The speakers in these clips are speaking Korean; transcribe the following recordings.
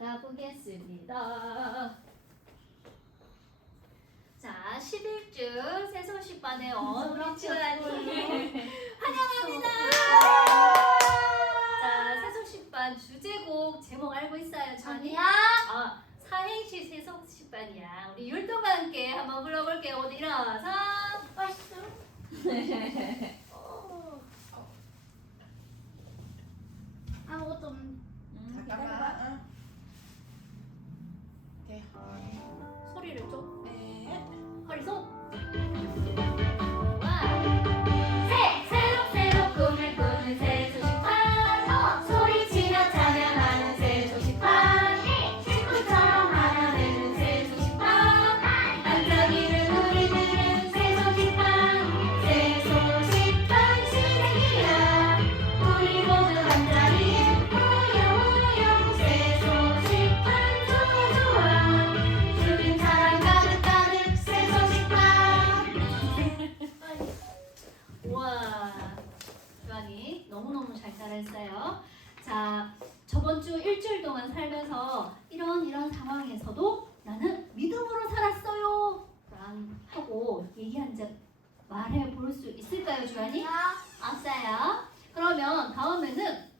받아보겠습니다. 자, 11주 새소식반의 우리 주아님 환영합니다. 자, 새소식반 주제곡 제목 알고 있어요, 주아님? 사행시 새소식반이야. 우리 율동과 함께 한번 불러볼게요. 오늘 일어나서 맛있어. 아무것도 없는. 잠깐만. 오케이. 소리를 좀 네. 허리 손. 와. 새록 꿈을 꾸는 새소식판. 소리치며 찬양하는 새소식판. 친구처럼 하나 되는 새소식판. 반짝이는 우리들은 새소식판. 새소식판 시작이야. 우리 모두 반짝이는 모여 새소식판 좋아. 주님 사랑 가득 새소식판. 우와, 주환이 너무너무 잘 따라했어요. 자, 저번 주 일주일 동안 살면서 이런 상황에서도 나는 믿음으로 살았어요 하고 얘기한 적 말해 볼 수 있을까요, 주환이? 없어요. 그러면 다음에는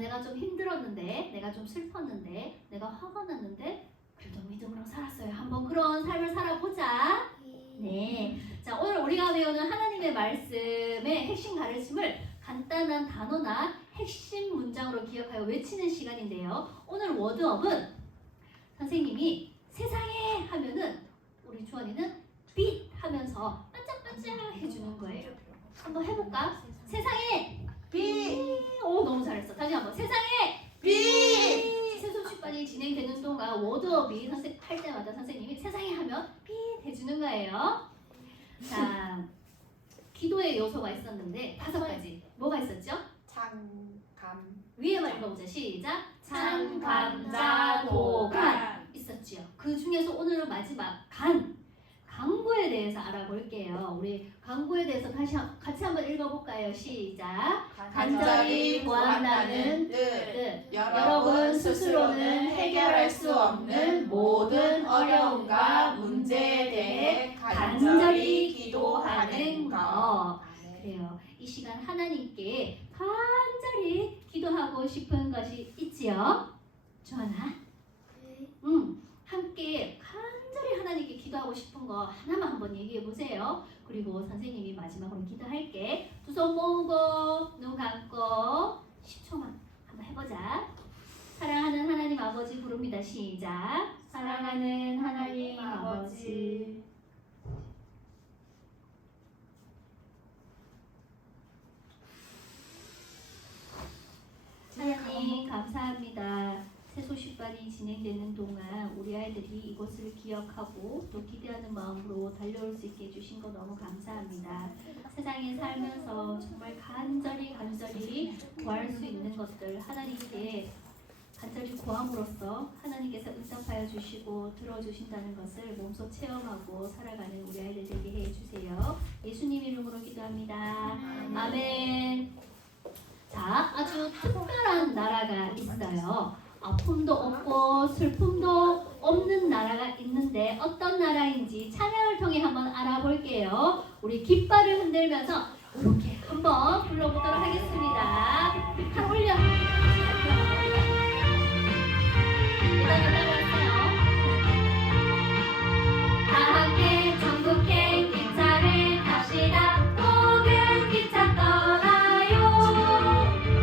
내가 좀 힘들었는데, 내가 좀 슬펐는데, 내가 화가 났는데 그래도 믿음으로 살았어요. 한번 그런 삶을 살아보자. 네. 자, 오늘 우리가 배우는 하나님의 말씀의 핵심 가르침을 간단한 단어나 핵심 문장으로 기억하여 외치는 시간인데요. 오늘 워드업은 선생님이 세상에 하면은 우리 주원이는 빛 하면서 반짝반짝 해주는 거예요. 한번 해볼까? 세상에 빛! 오, 너무 잘했어. 다시 한번. 세상에 빛! 새소식반이 진행되는 동안 워드업이 할 때마다 선생님이 세상에 하면 빛 해주는 거예요. 자, 기도의 요소가 있었는데 5가지. 뭐가 있었죠? 참감. 위에만 읽어보자. 시작. 참감자도간. 있었지요. 그 중에서 오늘은 마지막 강구에 대해서 알아볼게요. 우리 강구에 대해서 같이 한번 읽어볼까요? 시작. 간절히 구한다는 뜻. 여러분 스스로는 해결할 수 없는 모든 어려움과 문제에 대해 간절히 기도하는 것. 그래요. 이 시간 하나님께 간절히 기도하고 싶은 것이 있지요? 주하나? 함께 간절히 하나님께 기도하고 싶은 거 하나만 한번 얘기해 보세요. 그리고 선생님이 마지막으로 기도할게. 두 손 모으고 눈 감고 10초만 한번 해보자. 사랑하는 하나님 아버지 부릅니다. 시작. 사랑하는 하나님 아버지. 하나님 감사합니다. 새소식반이 진행되는 동안 우리 아이들이 이것을 기억하고 또 기대하는 마음으로 달려올 수 있게 해주신 거 너무 감사합니다. 세상에 살면서 정말 간절히 구할 수 있는 것들 하나님께 간절히 구함으로써 하나님께서 응답하여 주시고 들어주신다는 것을 몸소 체험하고 살아가는 우리 아이들 되게 해주세요. 예수님 이름으로 기도합니다. 아멘. 자, 아주 특별한 나라가 있어요. 아픔도 없고 슬픔도 없는 나라가 있는데 어떤 나라인지 찬양을 통해 한번 알아볼게요. 우리 깃발을 흔들면서 이렇게 한번 불러보도록 하겠습니다. 한 올려. 다 함께 전국행 기차를 탑시다. 혹은 기차 떠나요.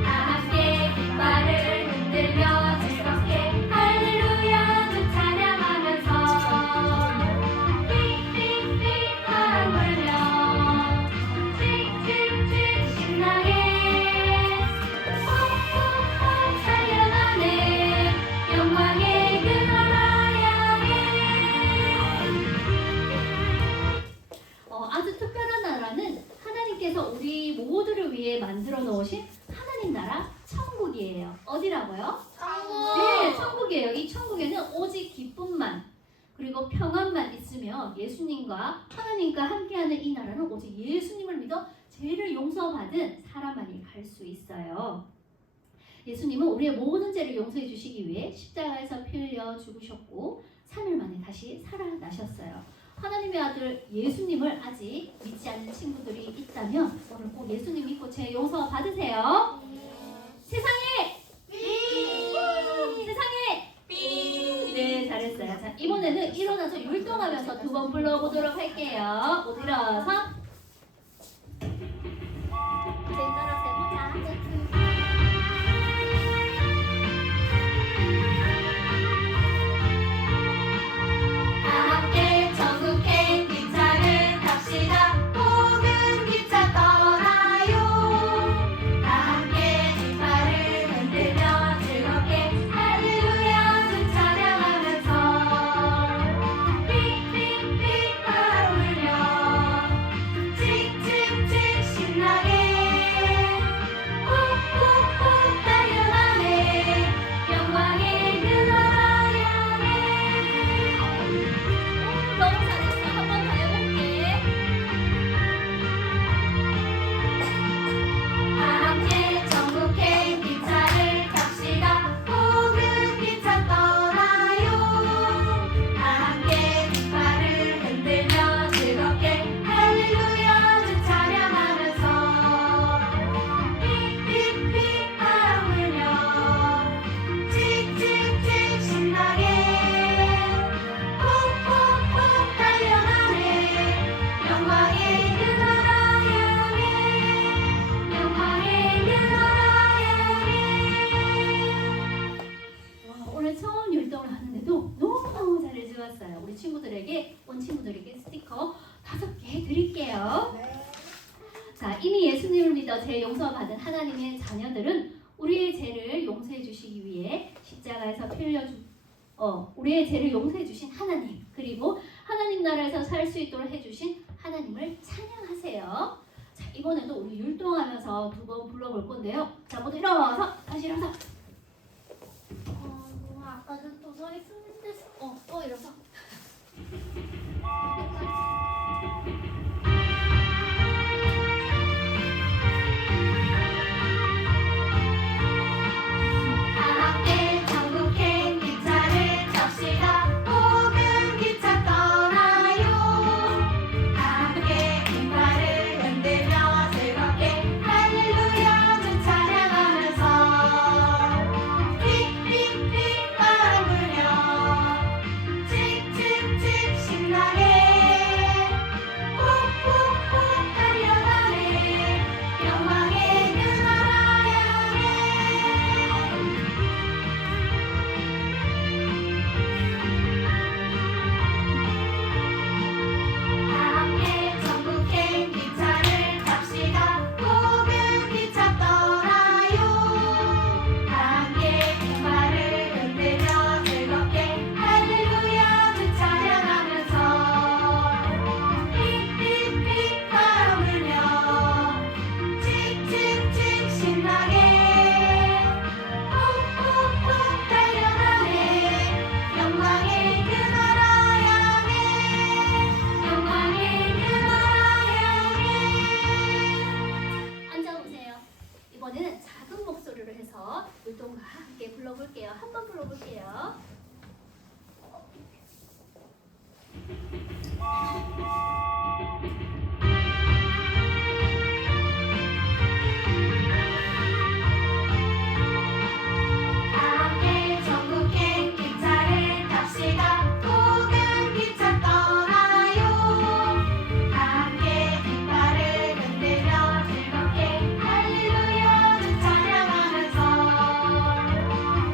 다 함께 깃발을 흔들며 즐겁게 할렐루야 주 찬양하면서 삑삑삑 바람 불며 찍찍찍 신나게 폭폭폭 달려가네 영광의 그 나라 향해. 아주 특별한 나라는 하나님께서 우리 모두를 위해 만들어 놓으신 하나님 나라 천국이에요. 어디라고요? 천국. 네, 천국이에요. 이 천국에는 오직 기쁨만 그리고 평안만 있으며 예수님과 하나님과 함께하는 이 나라는 오직 예수님을 믿어 죄를 용서받은 사람만이 갈 수 있어요. 예수님은 우리의 모든 죄를 용서해 주시기 위해 십자가에서 피 흘려 죽으셨고 3일 만에 다시 살아나셨어요. 하나님의 아들 예수님을 아직 믿지 않는 친구들이 있다면 오늘 꼭 예수님 믿고 죄 용서 받으세요. 세상에 세상에 네, 잘했어요. 자, 이번에는 일어나서 율동하면서 두 번 불러보도록 할게요. 모두 일어서 이제 따라서 해보자. 다 함께 전국행 기차를 탑시다. 혹은 기차 떠나요. 다 함께 깃발을 흔들며 즐겁게 할렐루야 주 찬양하면서 삑삑삑 바람 불며 칙칙칙 신나게 훅훅훅 달려가네. 영광의 그 나라 향해. 너무 잘했어. 한 번 더 해볼게. 다 함께 전국행 기차를 탑시다. 혹은 기차 떠나요. 다 함께 깃발을 흔들며 즐겁게 할렐루야 주 찬양하면서 픽픽픽 바람 불며 칙칙칙 신나게 훅훅훅 달려가네. 영광의 그 나라 향해. 영광의 그 나라 향해. 와, 오늘 처음 율동을 하는데도 너무너무 잘해주었어요. 우리 친구들에게 온 친구들에게 스티커 5개 드릴게요. 네. 자, 이미 예수님을 믿어 죄 용서받은 하나님의 자녀들은 우리의 죄를 용서해 주시기 위해 십자가에서 피 흘려 우리의 죄를 용서해 주신 하나님, 그리고 하나님 나라에서 살 수 있도록 해 주신 하나님을 찬양하세요. 자, 이번에도 우리 율동하면서 두 번 불러볼 건데요. 자, 모두 일어서 다시 일어서. 아까는 또 서 있었는데. 일어서. 다 함께 전국행 기차를 탑시다. 혹은 기차 떠나요. 다 함께 깃발을 흔들며 즐겁게 할렐루야 주 찬양하면서 픽픽픽 바람 불며 칙칙칙 신나게 훅훅훅 달려가네. 영광의 그 나라 향해. 다 함께 전국행 기차를 탑시다. 혹은 기차 떠나요. 다 함께 깃발을 흔들며 즐겁게 할렐루야 주 찬양하면서 픽픽픽 바람 불며 칙칙칙 신나게 훅훅훅 달려가네. 영광의 그 나라 향해. 영광의 그 나라 향해. 앉아보세요. 이번에는 작은 목소리로 해서 율동과 함께 불러볼게요. 한 번 불러볼게요. 다 함께 전국행 기차를 탑시다. 혹은 기차 떠나요. 다 함께 깃발을 흔들며 즐겁게 할렐루야 주 찬양하면서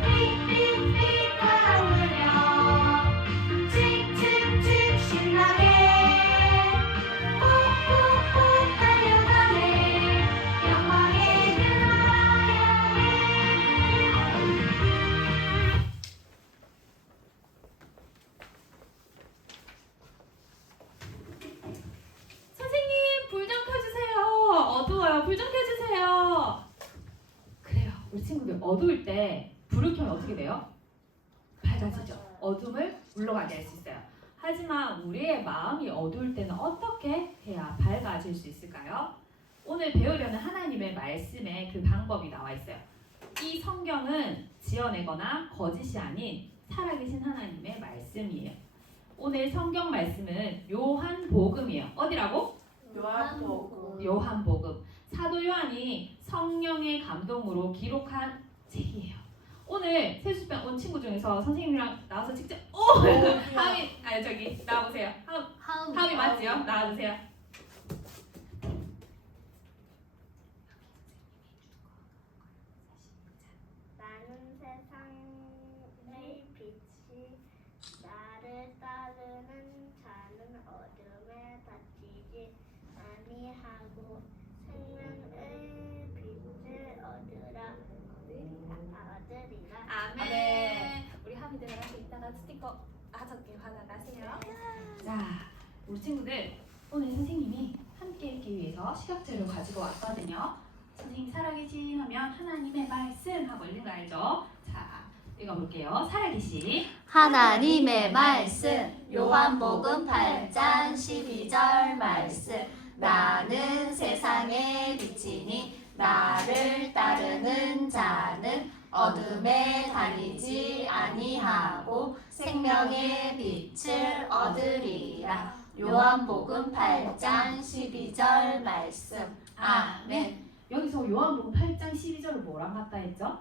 픽픽픽 바람 불며 칙칙칙 신나게 훅훅훅 달려가네. 영광의 그 나라 향해. 선생님, 불 좀 켜주세요. 어두워요. 불 좀 켜주세요. 그래요. 우리 친구들 어두울 때 불을 켜면 어떻게 돼요? 밝아지죠. 어둠을 물러가게 할 수 있어요. 하지만 우리의 마음이 어두울 때는 어떻게 해야 밝아질 수 있을까요? 오늘 배우려는 하나님의 말씀에 그 방법이 나와 있어요. 이 성경은 지어내거나 거짓이 아닌 살아계신 하나님의 말씀이에요. 오늘 성경 말씀은 요한복음이에요. 어디라고? 요한복음. 요한복음. 사도 요한이 성령의 감동으로 기록한 책이에요. 오늘 세수병 온 친구 중에서 선생님이랑 나와서 직접 하은이 아니 저기 나와보세요. 하은이 맞지요? 나와주세요. 나는 세상의 빛이 나를 따르는 자는 어둠에 닫히지 아니하고 생명의 빛을 얻으리라. 아멘. 우리 하미들한테 이따가 스티커 5개 받아가세요. 자, 우리 친구들 오늘 선생님이 함께 있기 위해서 시각제를 가지고 왔거든요. 선생님 살아계신 하면 하나님의 말씀 하고 읽는 거 알죠? 자, 읽어볼게요. 살아계신 하나님의 말씀 요한복음 8장 12절 말씀 나는 세상의 빛이니 나를 따르는 자는 어둠에 다니지 아니하고 생명의 빛을 얻으리라. 요한복음 8장 12절 말씀 아멘. 여기서 요한복음 8장 12절을 뭐랑 같다 했죠?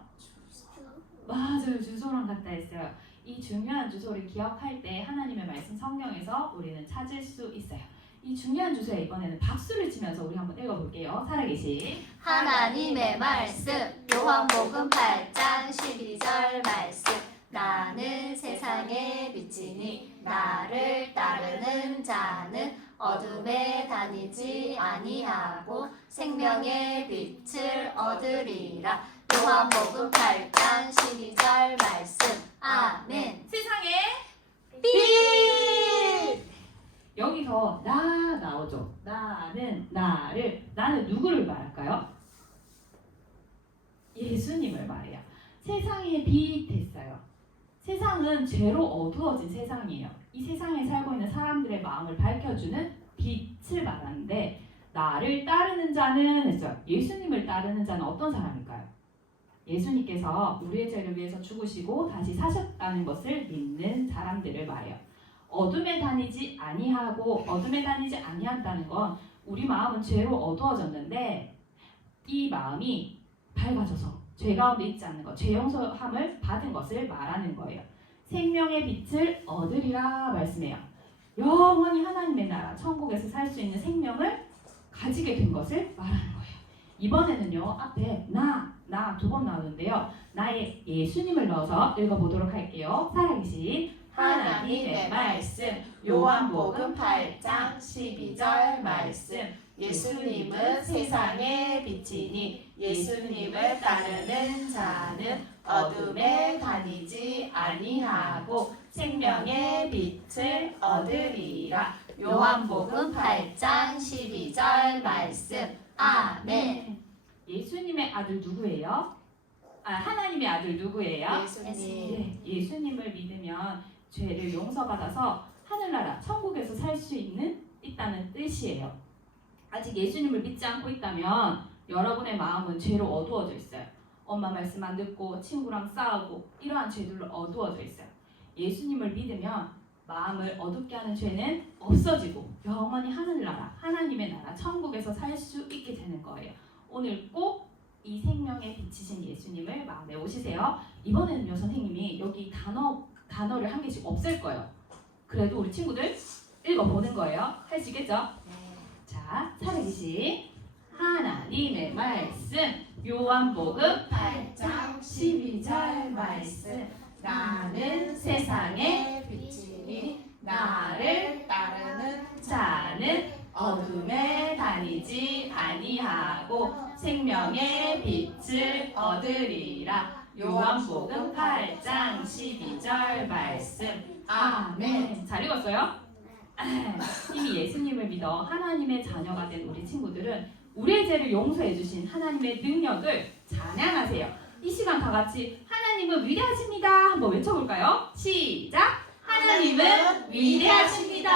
맞아요. 주소랑 같다 했어요. 이 중요한 주소를 기억할 때 하나님의 말씀 성경에서 우리는 찾을 수 있어요. 이 중요한 주소에 이번에는 박수를 치면서 우리 한번 읽어볼게요. 살아계신 하나님의 말씀 요한복음 8장 12절 말씀 나는 세상의 빛이니 나를 따르는 자는 어둠에 다니지 아니하고 생명의 빛을 얻으리라. 요한복음 8장 12절 말씀 아멘. 세상에 빛 여기서 나 나오죠. 나는 누구를 말할까요? 예수님을 말해요. 세상에 빛 됐어요. 세상은 죄로 어두워진 세상이에요. 이 세상에 살고 있는 사람들의 마음을 밝혀주는 빛을 말하는데 나를 따르는 자는 했어요. 예수님을 따르는 자는 어떤 사람일까요? 예수님께서 우리의 죄를 위해서 죽으시고 다시 사셨다는 것을 믿는 사람들을 말해요. 어둠에 다니지 아니하고 어둠에 다니지 아니한다는 건 우리 마음은 죄로 어두워졌는데 이 마음이 밝아져서 죄 가운데 있지 않는 것, 죄 용서함을 받은 것을 말하는 거예요. 생명의 빛을 얻으리라 말씀해요. 영원히 하나님의 나라, 천국에서 살 수 있는 생명을 가지게 된 것을 말하는 거예요. 이번에는요, 앞에 나 두 번 나오는데요. 나의 예수님을 넣어서 읽어보도록 할게요. 살아계신 하나님의 말씀 요한복음 8장 12절 말씀 예수님은 세상의 빛이니 예수님을 따르는 자는 어둠에 다니지 아니하고 생명의 빛을 얻으리라. 요한복음 8장 12절 말씀 아멘. 예수님의 아들 누구예요? 하나님의 아들 누구예요? 예수님 네, 예수님을 믿으면 죄를 용서받아서 하늘나라 천국에서 살 수 있다는 뜻이에요. 아직 예수님을 믿지 않고 있다면 여러분의 마음은 죄로 어두워져 있어요. 엄마 말씀 안 듣고 친구랑 싸우고 이러한 죄들로 어두워져 있어요. 예수님을 믿으면 마음을 어둡게 하는 죄는 없어지고 영원히 하늘나라 하나님의 나라 천국에서 살 수 있게 되는 거예요. 오늘 꼭 이 생명의 빛이신 예수님을 마음에 오시세요. 이번에는요 선생님이 여기 단어를 한 개씩 없앨 거예요. 그래도 우리 친구들 읽어보는 거예요. 할 수 있겠죠? 자, 살아계신 하나님의 말씀 요한복음 8장 12절 말씀 나는 세상의 빛이니 나를 따르는 자는 어둠에 다니지 아니하고 생명의 빛을 얻으리라. 요한복음 8장 12절 말씀 아멘. 잘 읽었어요? 이미 예수님을 믿어 하나님의 자녀가 된 우리 친구들은 우리의 죄를 용서해 주신 하나님의 능력을 찬양하세요. 이 시간 다 같이 하나님은 위대하십니다 한번 외쳐볼까요? 시작! 하나님은 위대하십니다.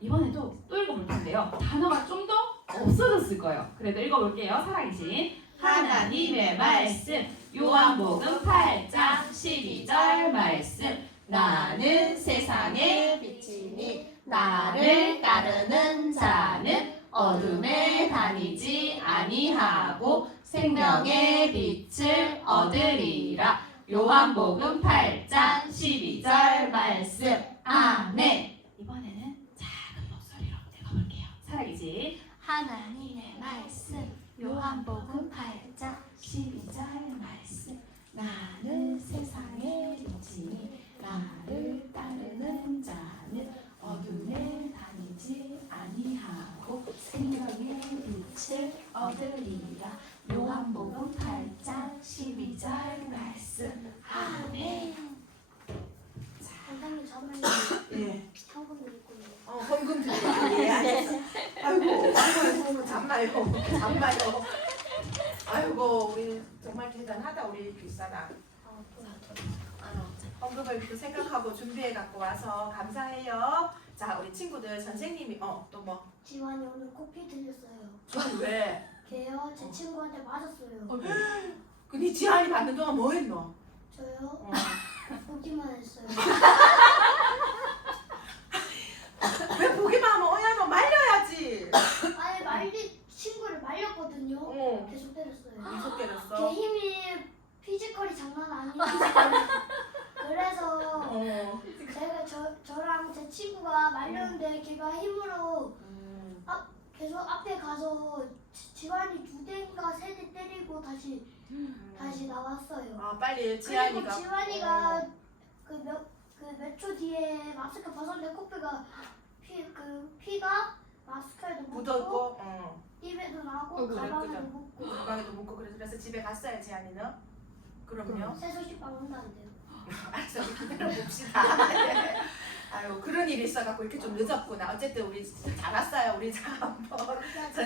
이번에도 또 읽어볼 텐데요. 단어가 좀 더 없어졌을 거예요. 그래도 읽어볼게요. 살아계신 하나님의 말씀 요한복음 8장 12절 말씀 나는 세상의 빛이니 나를 따르는 자는 어둠에 다니지 아니하고 생명의 빛을 얻으리라. 요한복음 8장 12절 말씀 아멘. 이번에는 작은 목소리로 읽어볼게요. 살아계신 하나님의 말씀 요한복음 8장 12절 말씀 나는 세상의 빛이니 나를 따르는 자는 어둠에 다니지 아니하고 생명의 빛을 얻으리라. 요한복음 8장 12절 말씀 아멘. 선생님 저는 예. 현금 드리고 헌금 드리고 예. 알겠어. 아이고 잠마요. 아이고 우리 정말 대단하다 우리 빗사랑. 헌금을 이렇게 생각하고 준비해 갖고 와서 감사해요. 자 우리 친구들 선생님이 또 뭐? 지환이 오늘 코피 들렸어요. 지환이 왜? 걔요 제 친구한테 맞았어요. 근데 지한이 받는 동안 뭐 했노? 저요 보기만 했어요. 왜 보기만 하면 어야너 말려야지. 아예 말리 친구를 말렸거든요. 어. 계속 때렸어요. 계속 걔 때렸어. 힘이 피지컬이 장난 아니에요. 그래서 제가 저랑 제 친구가 말렸는데 걔가 힘으로 계속 앞에 가서 지환이 2대인가 3대 때리고 다시 나왔어요. 아 빨리 그리고 지한이가. 지환이가 몇 초 뒤에 마스크 벗었는데 코피가 피가 마스크에도 묻고 묻었고, 입에도 나고 그래, 가방에도 그죠. 묻고 가방에도 묻고 그래서 집에 갔어요 지한이는. 그럼요. 새소식 받는다는데요. 알았어, 기다려 봅시다. 아유 그런 일이 있어갖고 이렇게 좀 늦었구나. 어쨌든 우리 잘 왔어요. 우리 자 한번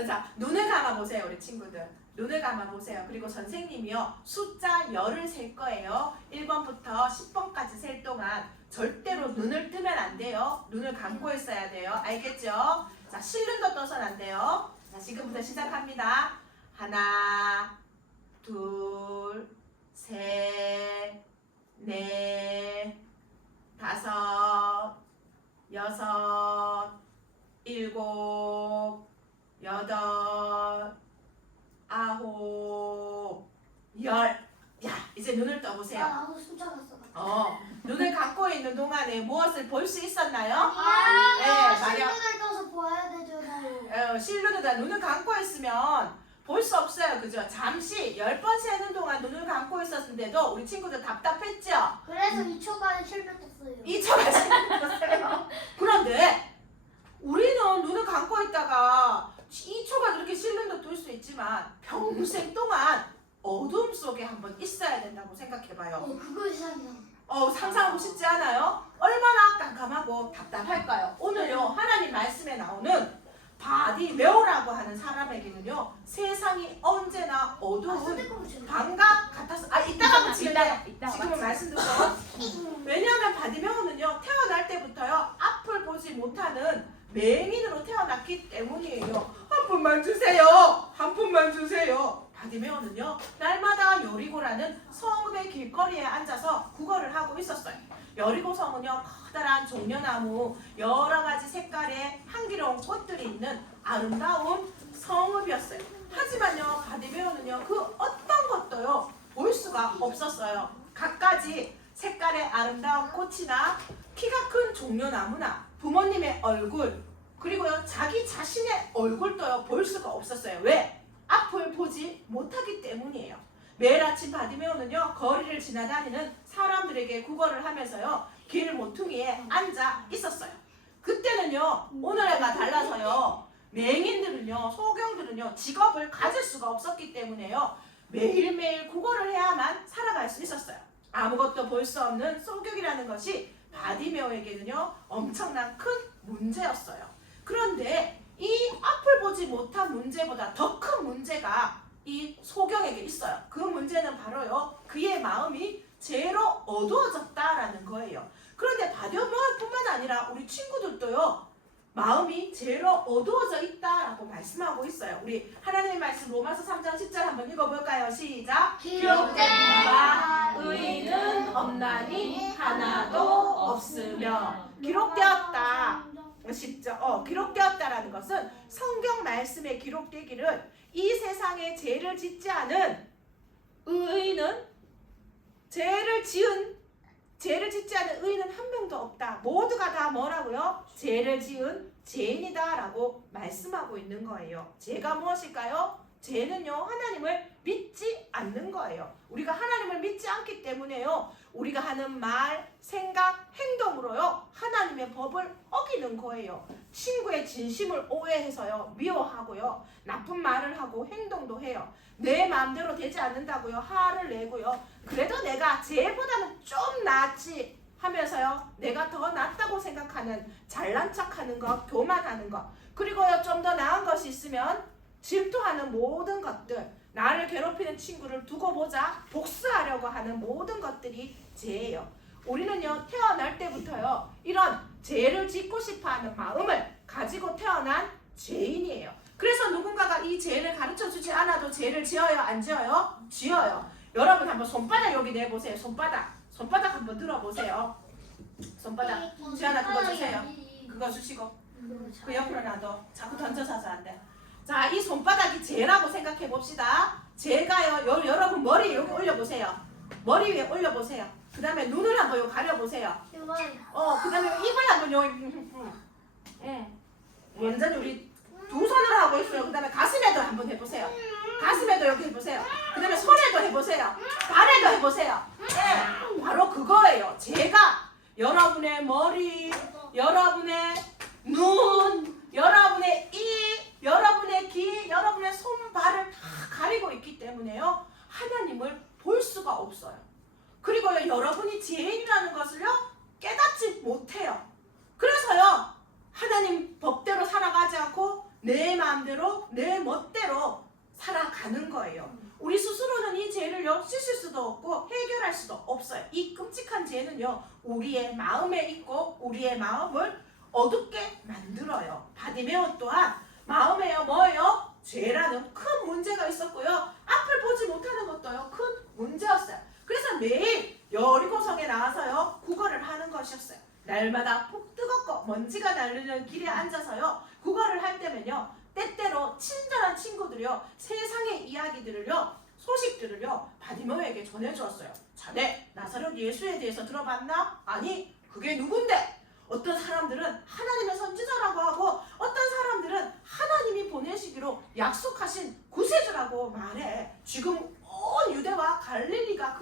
자 눈을 감아 보세요, 우리 친구들. 눈을 감아 보세요. 그리고 선생님이요 숫자 10을 셀 거예요. 1번부터 10번까지 셀 동안 절대로 눈을 뜨면 안 돼요. 눈을 감고 있어야 돼요. 알겠죠? 자 실눈도 떠선 안 돼요. 자 지금부터 시작합니다. 하나, 둘, 셋, 넷, 다섯, 여섯, 일곱, 여덟, 아홉, 열. 야, 이제 눈을 떠보세요. 나도 훔쳐갔어. 눈을 감고 있는 동안에 무엇을 볼 수 있었나요? 아니야. 네, 마리아. 신문을 떠서 보아야 되잖아요. 실루드다 눈을 감고 있으면 볼 수 없어요. 그죠? 잠시 10번 세는 동안 눈을 감고 있었는데도 우리 친구들 답답했죠? 그래서 2초간에 실물 떴어요. 2초가 지났어요. 그런데 우리는 눈을 감고 있다가 2초가 그렇게 실눈도 뜰 수 있지만 평생 동안 어둠 속에 한번 있어야 된다고 생각해봐요. 그거 이상이야. 상상하고 싶지 않아요? 얼마나 깜깜하고 답답할까요? 오늘요 하나님 말씀에 나오는 바디메오라고 하는 사람에게는요 세상이 언제나 어두운 방과 같아서 이따가 붙이는데 지금은 말씀 듣고 왜냐하면 바디메오는요 태어날 때부터요 앞을 보지 못하는 맹인으로 태어났기 때문이에요. 한 푼만 주세요. 한 푼만 주세요. 바디메오는요 날마다 여리고라는 성읍의 길거리에 앉아서 구걸을 하고 있었어요. 여리고 성은요 커다란 종려나무 여러 가지 색깔의 향기로운 꽃들이 있는 아름다운 성읍이었어요. 하지만요 바디메오는요 그 어떤 것도요 볼 수가 없었어요. 갖가지 색깔의 아름다운 꽃이나 키가 큰 종려나무나 부모님의 얼굴 그리고요 자기 자신의 얼굴도요 볼 수가 없었어요. 왜? 앞을 보지 못하기 때문이에요. 매일 아침 바디메오는요 거리를 지나다니는 사람들에게 구걸을 하면서요 길 모퉁이에 앉아 있었어요. 그때는요 오늘과 달라서요 맹인들은요 소경들은요 직업을 가질 수가 없었기 때문에요 매일매일 구걸을 해야만 살아갈 수 있었어요. 아무것도 볼 수 없는 소경이라는 것이 바디메오에게는요 엄청난 큰 문제였어요. 그런데 이 앞을 보지 못한 문제보다 더 큰 문제가 이 소경에게 있어요. 그 문제는 바로요 그의 마음이 죄로 어두워졌다라는 거예요. 그런데 바디메오뿐만 아니라 우리 친구들도요 마음이 죄로 어두워져 있다라고 말씀하고 있어요. 우리 하나님의 말씀 로마서 3장 10절 한번 읽어볼까요? 시작. 기록되었다. 의인은 없나니 하나도 없으며. 기록되었다. 10절. 기록되었다라는 것은 성경 말씀에 기록되기를 이 세상에 죄를 짓지 않은 의인은 죄를 짓지 않은 의인은 한 명도 없다. 모두가 다 뭐라고요? 죄를 지은 죄인이다라고 말씀하고 있는 거예요. 죄가 무엇일까요? 죄는요, 하나님을 믿지 않는 거예요. 우리가 하나님을 믿지 않기 때문에요, 우리가 하는 말, 생각, 행동으로요, 하나님의 법을 어기는 거예요. 친구의 진심을 오해해서요, 미워하고요, 나쁜 말을 하고 행동도 해요. 내 마음대로 되지 않는다고요, 화를 내고요. 그래도 내가 쟤보다는 좀 낫지 하면서요, 내가 더 낫다고 생각하는, 잘난 척하는 것, 교만하는 것, 그리고요, 좀 더 나은 것이 있으면 질투하는 모든 것들, 나를 괴롭히는 친구를 두고 보자 복수하려고 하는 모든 것들이 죄예요. 우리는요, 태어날 때부터요, 이런 죄를 짓고 싶어하는 마음을 가지고 태어난 죄인이에요. 그래서 누군가가 이 죄를 가르쳐주지 않아도 죄를 지어요, 안 지어요? 지어요. 여러분 한번 손바닥 여기 내보세요. 손바닥 한번 들어보세요. 손바닥. 지안아, 그거 주세요. 그거 주시고 그 옆으로 놔둬. 자꾸 던져서서 안 돼. 자, 이 손바닥이 죄라고 생각해 봅시다. 죄가요, 여러분 머리 여기 올려보세요. 머리 위에 올려보세요. 그 다음에 눈을 한번 요 가려보세요. 그 다음에 입을 한번 여기. 완전히 우리 두 손으로 하고 있어요. 그 다음에 가슴에도 한번 해보세요. 가슴에도 여기 해보세요. 그 다음에 손에도 해보세요. 발에도 해보세요. 바로 그거예요. 죄가 여러분의 머리, 여러분의 눈, 여러분의 입, 여러분의 귀, 여러분의 손, 발을 다 가리고 있기 때문에요, 하나님을 볼 수가 없어요. 그리고요, 여러분이 죄인이라는 것을요, 깨닫지 못해요. 그래서요, 하나님 법대로 살아가지 않고 내 마음대로, 내 멋대로 살아가는 거예요. 우리 스스로는 이 죄를요, 씻을 수도 없고 해결할 수도 없어요. 이 끔찍한 죄는요, 우리의 마음에 있고 우리의 마음을 어둡게 만들어요. 바디메오 또한 마음에요, 뭐예요? 죄라는 큰 문제가 있었고요, 앞을 보지 못하는 것도요, 큰 문제였어요. 그래서 매일 여리고성에 나와서요, 구걸을 하는 것이었어요. 날마다 폭 뜨겁고 먼지가 날리는 길에 앉아서요, 구걸을 할 때면요, 때때로 친절한 친구들이요, 세상의 이야기들을요, 소식들을요, 바디메오에게 전해주었어요. 자네, 나사렛 예수에 대해서 들어봤나? 아니, 그게 누군데? 어떤 사람들은 하나님의 선지자라고 하고, 어떤 사람들은 하나님이 보내시기로 약속하신 구세주라고 말해. 지금 온 유대와 갈릴리가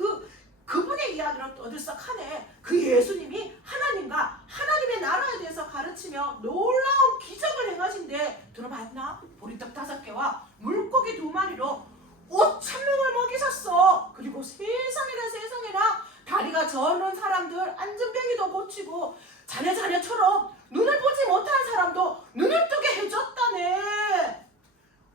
그분의 이야기를 떠들썩하네. 그 예수님이 하나님과 하나님의 나라에 대해서 가르치며 놀라운 기적을 행하신데 들어봤나? 보리떡 5개와 물고기 2마리로 5,000명을 먹이셨어. 그리고 세상에나 다리가 저는 사람들 안전병이도 고치고, 자네처럼 눈을 보지 못한 사람도 눈을 뜨게 해줬다네.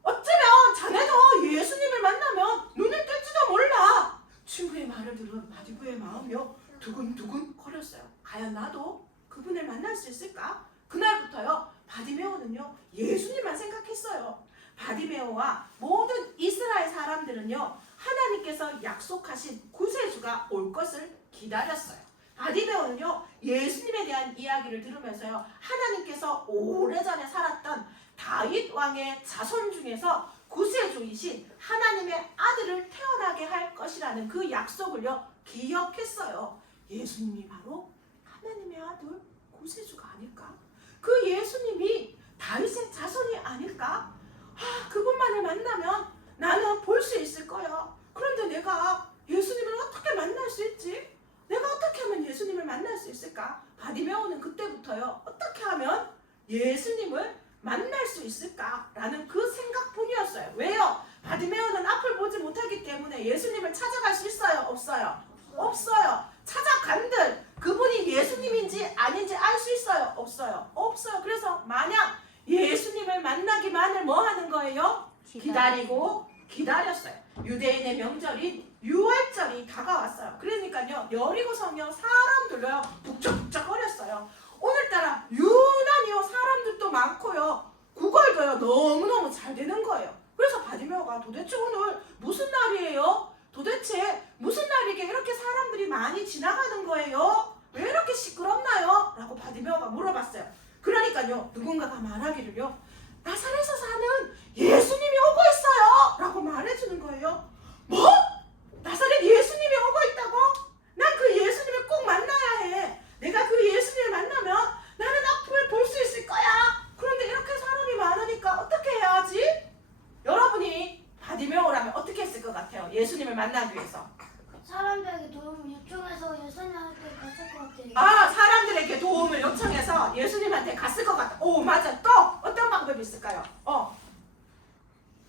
어쩌면 자네도 예수님을 만나면 눈을 뜰지도 몰라. 친구의 말을 들은 바디메오의 마음이요, 두근두근 거렸어요. 과연 나도 그분을 만날 수 있을까? 그날부터요, 바디메오는요, 예수님만 생각했어요. 바디메오와 모든 이스라엘 사람들은요, 하나님께서 약속하신 구세주가 올 것을 기다렸어요. 바디메오는요, 예수님에 대한 이야기를 들으면서요, 하나님께서 오래전에 살았던 다윗 왕의 자손 중에서 구세주이신 하나님의 아들을 태어나게 할 것이라는 그 약속을요, 기억했어요. 예수님이 바로 하나님의 아들 구세주가 아닐까? 그 예수님이 다윗의 자손이 아닐까? 그분만을 만나면 나는 볼 수 있을 거야. 그런데 내가 예수님을 어떻게 만날 수 있지? 내가 어떻게 하면 예수님을 만날 수 있을까? 바디메오는 그때부터요, 어떻게 하면 예수님을 만날 수 있을까라는 그 생각뿐이었어요. 왜요? 바디메오는 앞을 보지 못하기 때문에 예수님을 찾아갈 수 있어요? 없어요? 없어요. 찾아간들 그분이 예수님인지 아닌지 알 수 있어요? 없어요? 없어요. 그래서 마냥 예수님을 만나기만을 뭐 하는 거예요? 기다리고 기다렸어요. 유대인의 명절인 유월절이 다가왔어요. 그러니까요, 여리고성이요, 사람들요 북적북적거렸어요. 오늘따라 유난히요, 사람들도 너무너무 잘 되는 거예요. 그래서 바디메오가 도대체 오늘 무슨 날이에요? 도대체 무슨 날이게 이렇게 사람들이 많이 지나가는 거예요? 왜 이렇게 시끄럽나요? 라고 바디메오가 물어봤어요. 그러니까요, 누군가가 말하기를요, 나사렛에서 사는 예수님이 오고 있어요! 라고 말해주는 거예요. 뭐? 나사렛 예수님이 오고 있다고? 난 그 예수님을 꼭 만나야 해. 내가 그 예수님을 만나면 나는 앞을 볼 수 있을 거야. 그런데 이렇게 사람이 많으니까 어떻게 해야지? 여러분이 바디메오라면 어떻게 했을 것 같아요? 예수님을 만나기 위해서. 사람들에게 도움을 요청해서 예수님한테 갔을 것 같아요. 아, 사람들에게 도움을 요청해서 예수님한테 갔을 것 같아. 오, 맞아. 또 어떤 방법이 있을까요?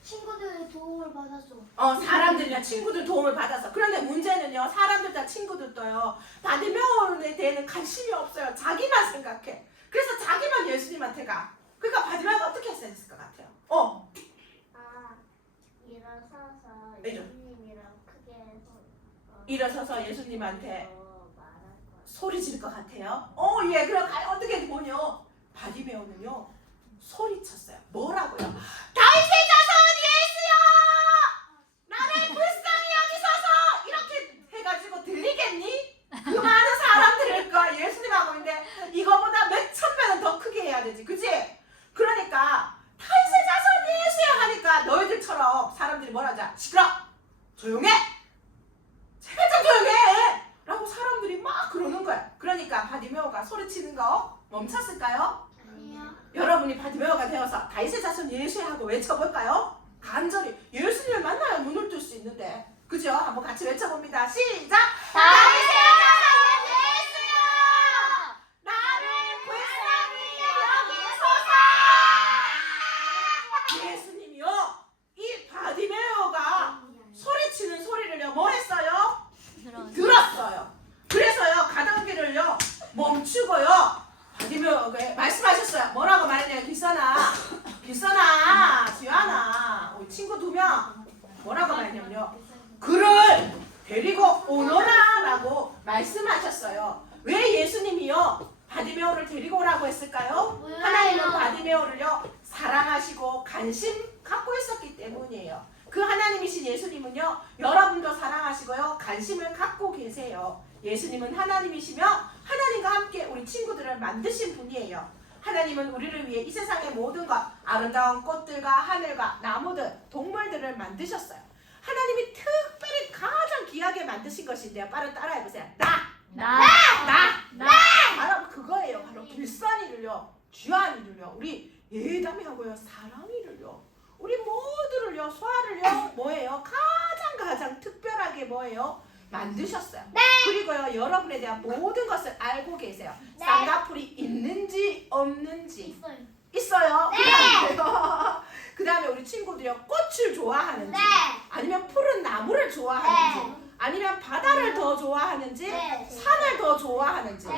친구들의 도움을 받았어. 사람들이나 친구들 도움을 받아서. 그런데 문제는요, 사람들 다 친구들도요, 바디메오에 대해는 관심이 없어요. 자기만 생각해. 그래서 자기만 예수님한테 가. 그러니까 바디메오가 어떻게 했을 것 같아요? 일어서서 왜죠? 예수님이랑 크게 일어서서 예수님한테 말할 거야. 소리 지를 것 같아요. 예, 그럼 어떻게 보뇨? 바디메오는요, 소리쳤어요. 뭐라고요? 다윗의 자손 예수여! 나를 불쌍히 여기소서! 이렇게 해가지고 들리겠니? 그 많은 사람들을 거 예수님하고 있는데 이거보다 몇천 배는 더 크게 해야 되지, 그치? 그러니까 다윗의 자손 예수여 하니까 너희들처럼 사람들이 뭐라 하자? 시끄러! 조용해! 제발 좀 조용해! 라고 사람들이 막 그러는 거야. 그러니까 바디메오가 소리치는 거 멈췄을까요? 아니요. 여러분이 바디메오가 되어서 다윗의 자손 예수야 하고 외쳐볼까요? 간절히 예수님을 만나야 눈을 뜰 수 있는데, 그죠? 한번 같이 외쳐봅니다. 시작! 다윗의 자손 예수야! 나를 불쌍히 여기소서! 예수님이요, 이 바디메오가 소리치는 소리를요, 뭐 했어요? 들었어요. 그래서요, 가던 길을요, 멈추고요, 바디메오가 말씀하셨어요. 뭐라고 말했냐면, 길선아, 지안아, 우리 친구 2명 뭐라고 말했냐면요, 그를 데리고 오너라 라고 말씀하셨어요. 왜 예수님이요 바디메오를 데리고 오라고 했을까요? 왜요? 하나님은 바디메오를요 사랑하시고 관심 갖고 있었기 때문이에요. 그 하나님이신 예수님은요, 여러분도 사랑하시고요, 관심을 갖고 계세요. 예수님은 하나님이시며 하나님과 함께 우리 친구들을 만드신 분이에요. 하나님은 우리를 위해 이 세상의 모든 것, 아름다운 꽃들과 하늘과 나무들, 동물들을 만드셨어요. 하나님이 특별히 가장 귀하게 만드신 것인데요. 빠른 따라해보세요. 나! 바로 그거예요. 바로 길선이를요, 주안이를요, 우리 예담이하고요, 사랑이를요, 우리 모두를요, 소아를요, 뭐예요? 가장 특별하게 뭐예요? 만드셨어요. 그리고요, 여러분에 대한 모든 것을 알고 계세요. 쌍꺼풀이 있는지 없는지 있어요. 그 다음에 우리 친구들이요, 꽃을 좋아하는지, 아니면 푸른 나무를 좋아하는지, 아니면 바다를 더 좋아하는지, 산을 더 좋아하는지,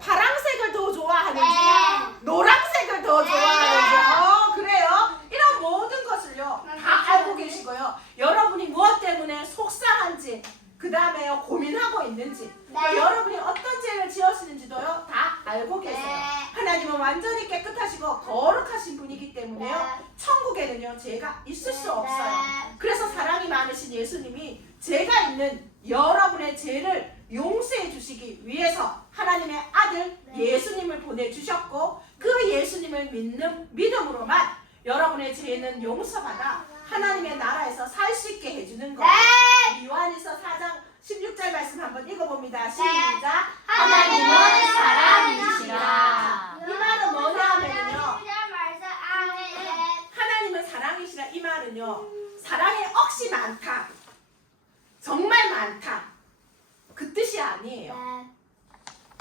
파랑색을 더 좋아하는지, 노란색을 더 좋아하는지, 그래요. 이런 모든 것을요 다 알고 계시고요, 여러분이 무엇 때문에 속상한지, 그 다음에 고민하고 있는지, 여러분이 어떤 죄를 지으시는지도요 다 알고 계세요. 하나님은 완전히 깨끗하시고 거룩하신 분이기 때문에요, 천국에는요 죄가 있을 수 없어요. 그래서 사랑이 많으신 예수님이 죄가 있는 여러분의 죄를 용서해 주시기 위해서 하나님의 아들 예수님을 보내주셨고, 그 예수님을 믿는 믿음으로만 여러분의 죄는 용서받아 하나님의 나라에서 살 수 있게 해주는 거예요. 요한일서 4장 16절 말씀 한번 읽어봅니다. 시작! 하나님은 사랑이시라. 이 말은 뭐냐 하면요, 하나님은 사랑이시라. 이 말은요, 사랑이 억시 많다, 정말 많다, 그 뜻이 아니에요.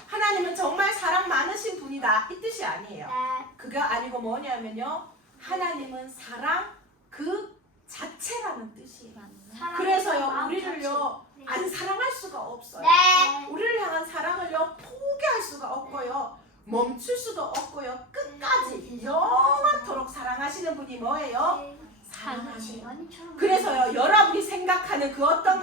하나님은 정말 사랑 많으신 분이다, 이 뜻이 아니에요. 그게 아니고 뭐냐면요, 하나님은 사랑 그 자체라는 뜻이에요. 그래서요, 우리를요 안 사랑할 수가 없어요. 우리를 향한 사랑을요 포기할 수가 없고요, 멈출 수도 없고요, 끝까지 영원토록 사랑하시는 분이 뭐예요? 사랑하시는. 그래서요, 여러분이 생각하는 그 어떤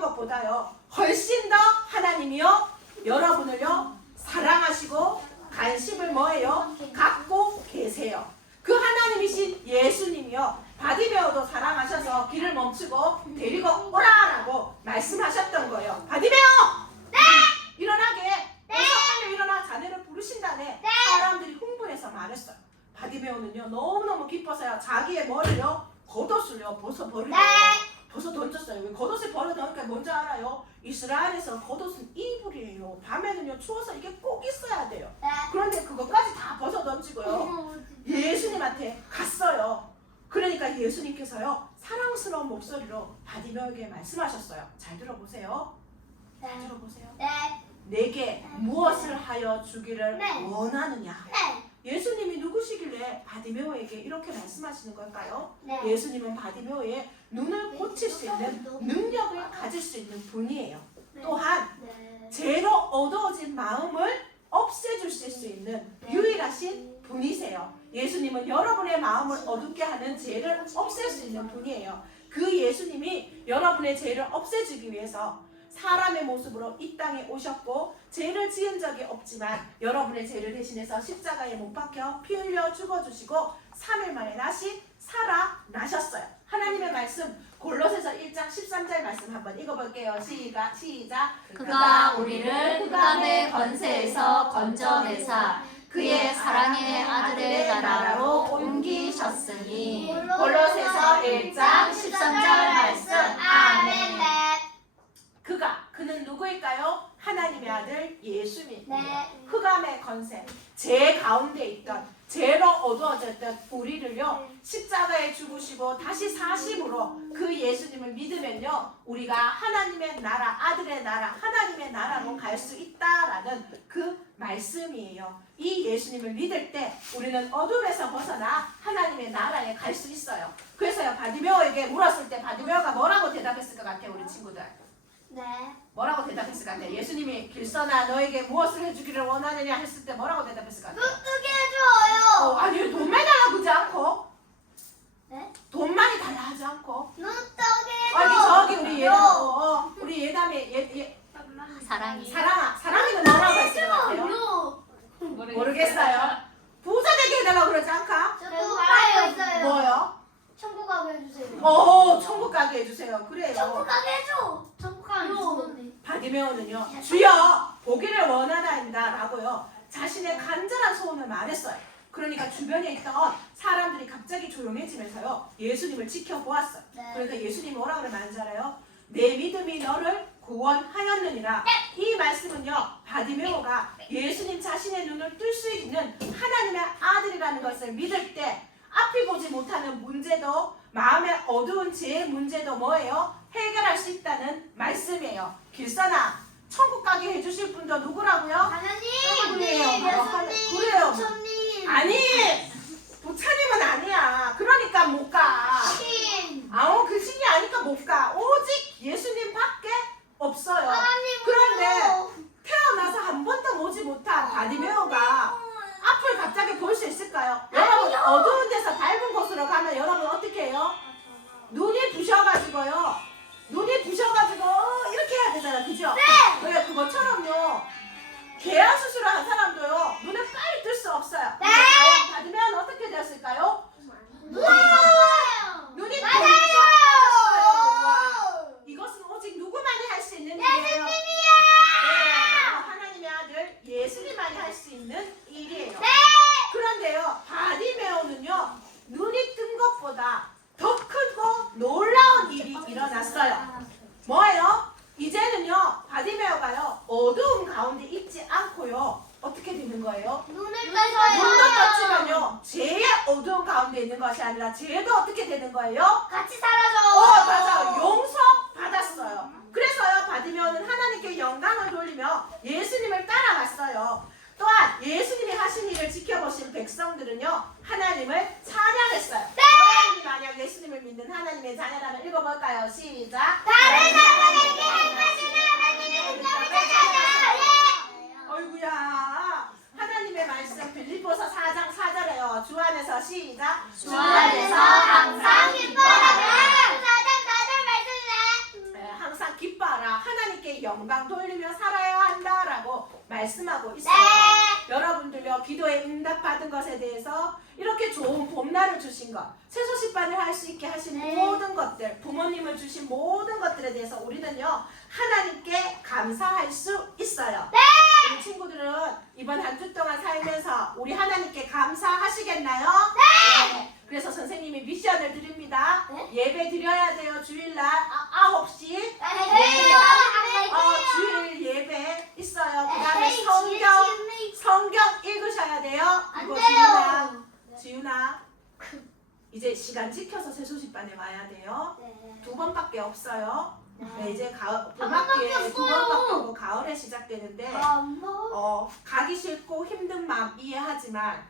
것보다요 훨씬 더 하나님이요 여러분을요 사랑하시고 관심을 뭐예요? 갖고 계세요. 그 하나님이신 예수님이요. 바디메오도 사랑하셔서 길을 멈추고 데리고 오라라고 말씀하셨던 거예요. 바디메오! 네! 일어나게. 네! 빨리 일어나 자네를 부르신다네. 네! 사람들이 흥분해서 말했어요. 바디메오는요 너무너무 기뻐서요 자기의 머리요 겉옷을요 벗어버리고 벗어 던졌어요. 왜 겉옷을 버려놓으니까 뭔지 알아요? 이스라엘에서 겉옷은 이불이에요. 밤에는요 추워서 이게 꼭 있어야 돼요. 그런데 그것까지 다 벗어 던지고요 예수님한테 갔어요. 그러니까 예수님께서요 사랑스러운 목소리로 바디메오에게 말씀하셨어요. 잘 들어보세요. 잘 들어보세요. 내게 무엇을 하여 주기를 원하느냐? 예수님이 누구시길래 바디메오에게 이렇게 말씀하시는 걸까요? 예수님은 바디메오의 눈을 고칠 수 있는 능력을 가질 수 있는 분이에요. 또한 죄로 어두워진 마음을 없애주실 수 있는 유일하신 분이세요. 예수님은 여러분의 마음을 어둡게 하는 죄를 없앨 수 있는 분이에요. 그 예수님이 여러분의 죄를 없애주기 위해서 사람의 모습으로 이 땅에 오셨고 죄를 지은 적이 없지만 여러분의 죄를 대신해서 십자가에 못 박혀 피 흘려 죽어주시고 3일 만에 다시 살아나셨어요. 하나님의 말씀 골로새서 1장 13절 말씀 한번 읽어볼게요. 시작. 그가 우리를 흑암의 권세에서 건져내사 그의 사랑의 아들의 나라로 옮기셨으니. 골로새서 1장 13절 말씀. 아멘. 그는 누구일까요? 하나님의 아들 예수님입니다. 흑암의 권세, 죄 가운데 있던 죄로 어두워졌던 우리를요 십자가에 죽으시고 다시 사심으로 그 예수님을 믿으면요 우리가 하나님의 나라, 아들의 나라, 하나님의 나라로 갈 수 있다라는 그 말씀이에요. 이 예수님을 믿을 때 우리는 어둠에서 벗어나 하나님의 나라에 갈 수 있어요. 그래서요 바디메오에게 물었을 때 바디메오가 뭐라고 대답했을 것 같아요? 우리 친구들 뭐라고 대답했을 것 같아요? 예수님이 길서나 너에게 무엇을 해주기를 원하느냐 했을 때 뭐라고 대답했을 것 같아요? 눈뜨게 해줘요. 아니 돈 많이 달라고 그러지 않고 네? 돈 많이 달라 하지 않고 눈뜨게 해줘. 아니 저기 우리 예담 우리 예담의 사랑이는 뭐라고 했을 것 같아요? 모르겠어요. 부자 되게 해달라고 그러지 않까? 저도 가요 있어요. 뭐요? 천국 가게 해주세요. 천국 가게 해주세요. 그래요. 천국 가게 해줘. 천국 가게 해주던데. 바디메오는요 주여 보기를 원하나이다 라고요 자신의 간절한 소원을 말했어요. 그러니까 주변에 있던 사람들이 갑자기 조용해지면서요 예수님을 지켜보았어요. 그러니까 예수님이 뭐라 그러면 줄 알아요? 내 믿음이 너를 구원하였느니라. 이 말씀은요 바디메오가 예수님 자신의 눈을 뜰 수 있는 하나님의 아들이라는 것을 믿을 때 앞이 보지 못하는 문제도 마음의 어두운 죄의 문제도 뭐예요? 해결할 수 있다는 말씀이에요. 길서나 천국 가게 해주실 분도 누구라고요? 하나님이에요. 예수님, 그래요. 부처님, 아니 부처님은 아니야. 그러니까 못 가. 신, 그 신이 아니까 못 가. 오직 예수님밖에 없어요. 하나님은요. 그런데 태어나서 한 번도 보지 못한 바디메오가 앞을 갑자기 볼 수 있을까요? 여러분 어두운 데서 밝은 곳으로 가면 여러분 어떻게 해요? 눈이 부셔가지고요. 이렇게 해야 되잖아, 그죠? 왜 그것처럼요. 개안 수술을 한 사람도요 눈을 빨리 뜰 수 없어요. 과연 받으면 어떻게 되었을까요? 눈이 부셔졌어요. 이것은 오직 누구만이 할 수 있는 일이에요. 하나님의 아들 예수님만이 할 수 있는 일이에요. 그런데요 바디메오는요 눈이 뜬 것보다 더 크고 놀라운 일이 일어났어요. 뭐예요? 이제는요 바디메오가요 어두운 가운데 있지 않고요 어떻게 되는 거예요? 눈을 눈도 떠서요. 떴지만요 죄의 어두운 가운데 있는 것이 아니라 죄도 어떻게 되는 거예요? 같이 사라져. 맞아요. 용서 받았어요. 그래서요 바디메오는 하나님께 영광을 돌리며 예수님을 따라갔어요. 또한 예수님이 하신 일을 지켜보신 백성들은요 하나님을 찬양했어요. 여러분이 만약 예수님을 믿는 하나님의 자녀라면 읽어볼까요? 시작. 다른 사람에게 행하시는 하나님의 능력을 찾아요. 어이구야 하나님의 말씀 빌립보서 4장 4절에요. 주 안에서 시작. 주 안에서 항상 기뻐하라. 항상 기뻐하라. 하나님께 영광 영광 돌리며 살아야 한다라고 말씀하고 있어요. 여러분들요 기도에 응답받은 것에 대해서 이렇게 좋은 봄날을 주신 것, 세소식반을 할 수 있게 하신 모든 것들, 부모님을 주신 모든 것들에 대해서 우리는요 하나님께 감사할 수 있어요. 우리 친구들은 이번 한 주 동안 살면서 우리 하나님께 감사하시겠나요? 네. 그래서 선생님이 미션을 드립니다. 예배 드려야 돼요. 주일날 9시. 주일 예배 있어요. 그 다음에 성경 읽으셔야 돼요. 그리고 지윤아 이제 시간 지켜서 세소식반에 와야 돼요. 2번밖에 없어요. 네, 이제 봄학기에 2번밖에 없고 가을에 시작되는데 가기 싫고 힘든 마음 이해하지만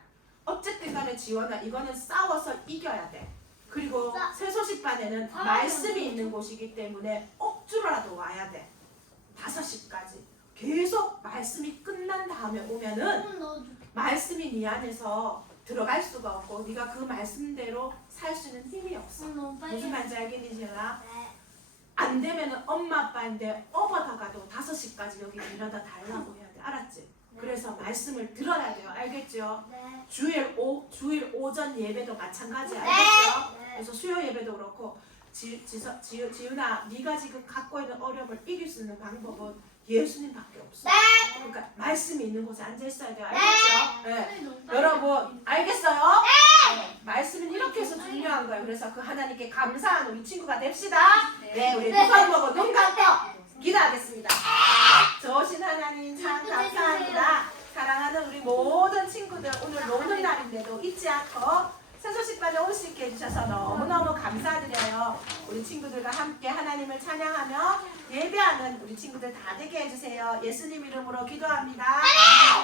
어쨌든 간에 지원아 이거는 싸워서 이겨야 돼. 그리고 세소식반에는 말씀이 있는 곳이기 때문에 억지로라도 와야 돼. 5시까지 계속 말씀이 끝난 다음에 오면은 말씀이 네 안에서 들어갈 수가 없고 네가 그 말씀대로 살 수 있는 힘이 없어. 무슨 말인지 알겠니 지연아? 안 되면은 엄마 아빠인데 업어다가도 5시까지 여기 데려다 달라고 해야 돼. 알았지? 그래서 말씀을 들어야 돼요. 알겠죠? 주일 오전 예배도 마찬가지. 알겠죠? 그래서 수요 예배도 그렇고 지윤아 네가 지금 갖고 있는 어려움을 이길 수 있는 방법은 예수님밖에 없어. 그러니까 말씀이 있는 곳에 앉아 있어야 돼요. 알겠죠? 네. 여러분 알겠어요? 네. 말씀은 이렇게 해서 중요한 거예요. 그래서 그 하나님께 감사하는 우리 친구가 됩시다. 네, 우리 두 손 보고 눈 감고 기도하겠습니다. 좋으신 하나님 참 감사합니다. 사랑하는 우리 모든 친구들 오늘 노는 날인데도 잊지 않고 세소식반에 올 수 있게 해주셔서 너무너무 감사드려요. 우리 친구들과 함께 하나님을 찬양하며 예배하는 우리 친구들 다 되게 해주세요. 예수님 이름으로 기도합니다.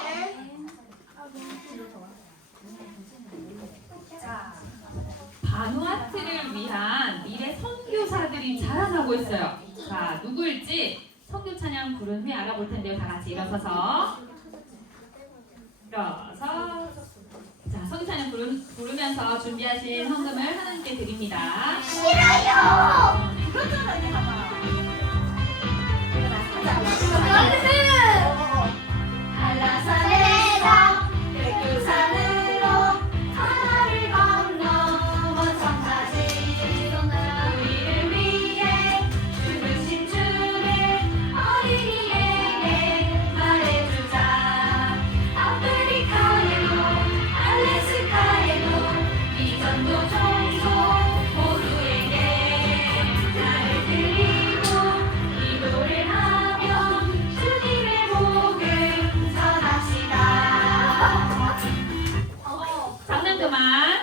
네. 자, 바누아트를 위한 미래 선교사들이 자라나고 있어요. 자, 누구일지 선교 찬양 부른 후에 알아볼 텐데요. 다 같이 일어서서. 자, 선교 찬양 부르면서 준비하신 헌금을 하나님께 드립니다. 그렇잖아요. 봐봐. 한라산에서 백두산으로 하늘을 건너 먼 성까지 우리를 위해 죽으신 주의 어린이에게 말해주자. 아프리카에도 알래스카에도 이전도 종속 모두에게 나를 드리고 기도를 하며 주님의 복을 전합시다. 장난 그만.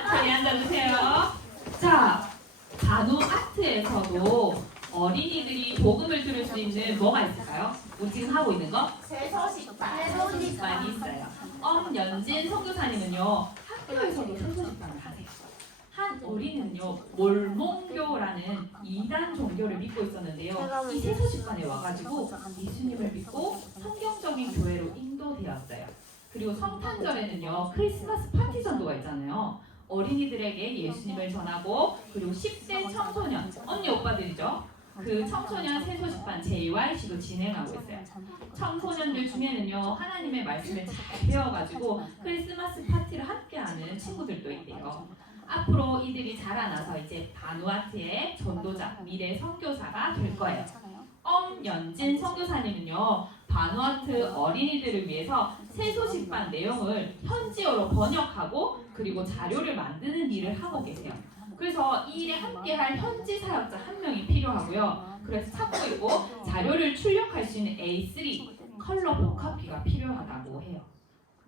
자리에 앉아주세요. 자, 바누아트에서도 어린이들이 복음을 들을 수 있는 뭐가 있을까요? 우리 지금 하고 있는 거? 세소식반이 있어요. 엄연진 선교사님은요 학교에서도 세소식반을 하세요. 한 어린이는요 몰몬교라는 이단 종교를 믿고 있었는데요. 이 세소식반에 와가지고 예수님을 믿고 성경적인 교회로 인도되었어요. 그리고 성탄절에는요 크리스마스 파티 전도가 있잖아요. 어린이들에게 예수님을 전하고 그리고 10대 청소년 언니 오빠들이죠. 그 청소년 세소식반 JYC도 진행하고 있어요. 청소년들 중에는요 하나님의 말씀을 잘 배워가지고 크리스마스 파티를 함께하는 친구들도 있대요. 앞으로 이들이 자라나서 이제 바누아트의 전도자 미래 선교사가 될 거예요. 엄연진 선교사님은요 바누아트 어린이들을 위해서 세소식반 내용을 현지어로 번역하고 그리고 자료를 만드는 일을 하고 계세요. 그래서 이 일에 함께할 현지 사역자 한 명이 필요하고요. 그래서 찾고 있고 자료를 출력할 수 있는 A3 컬러 복합기가 필요하다고 해요.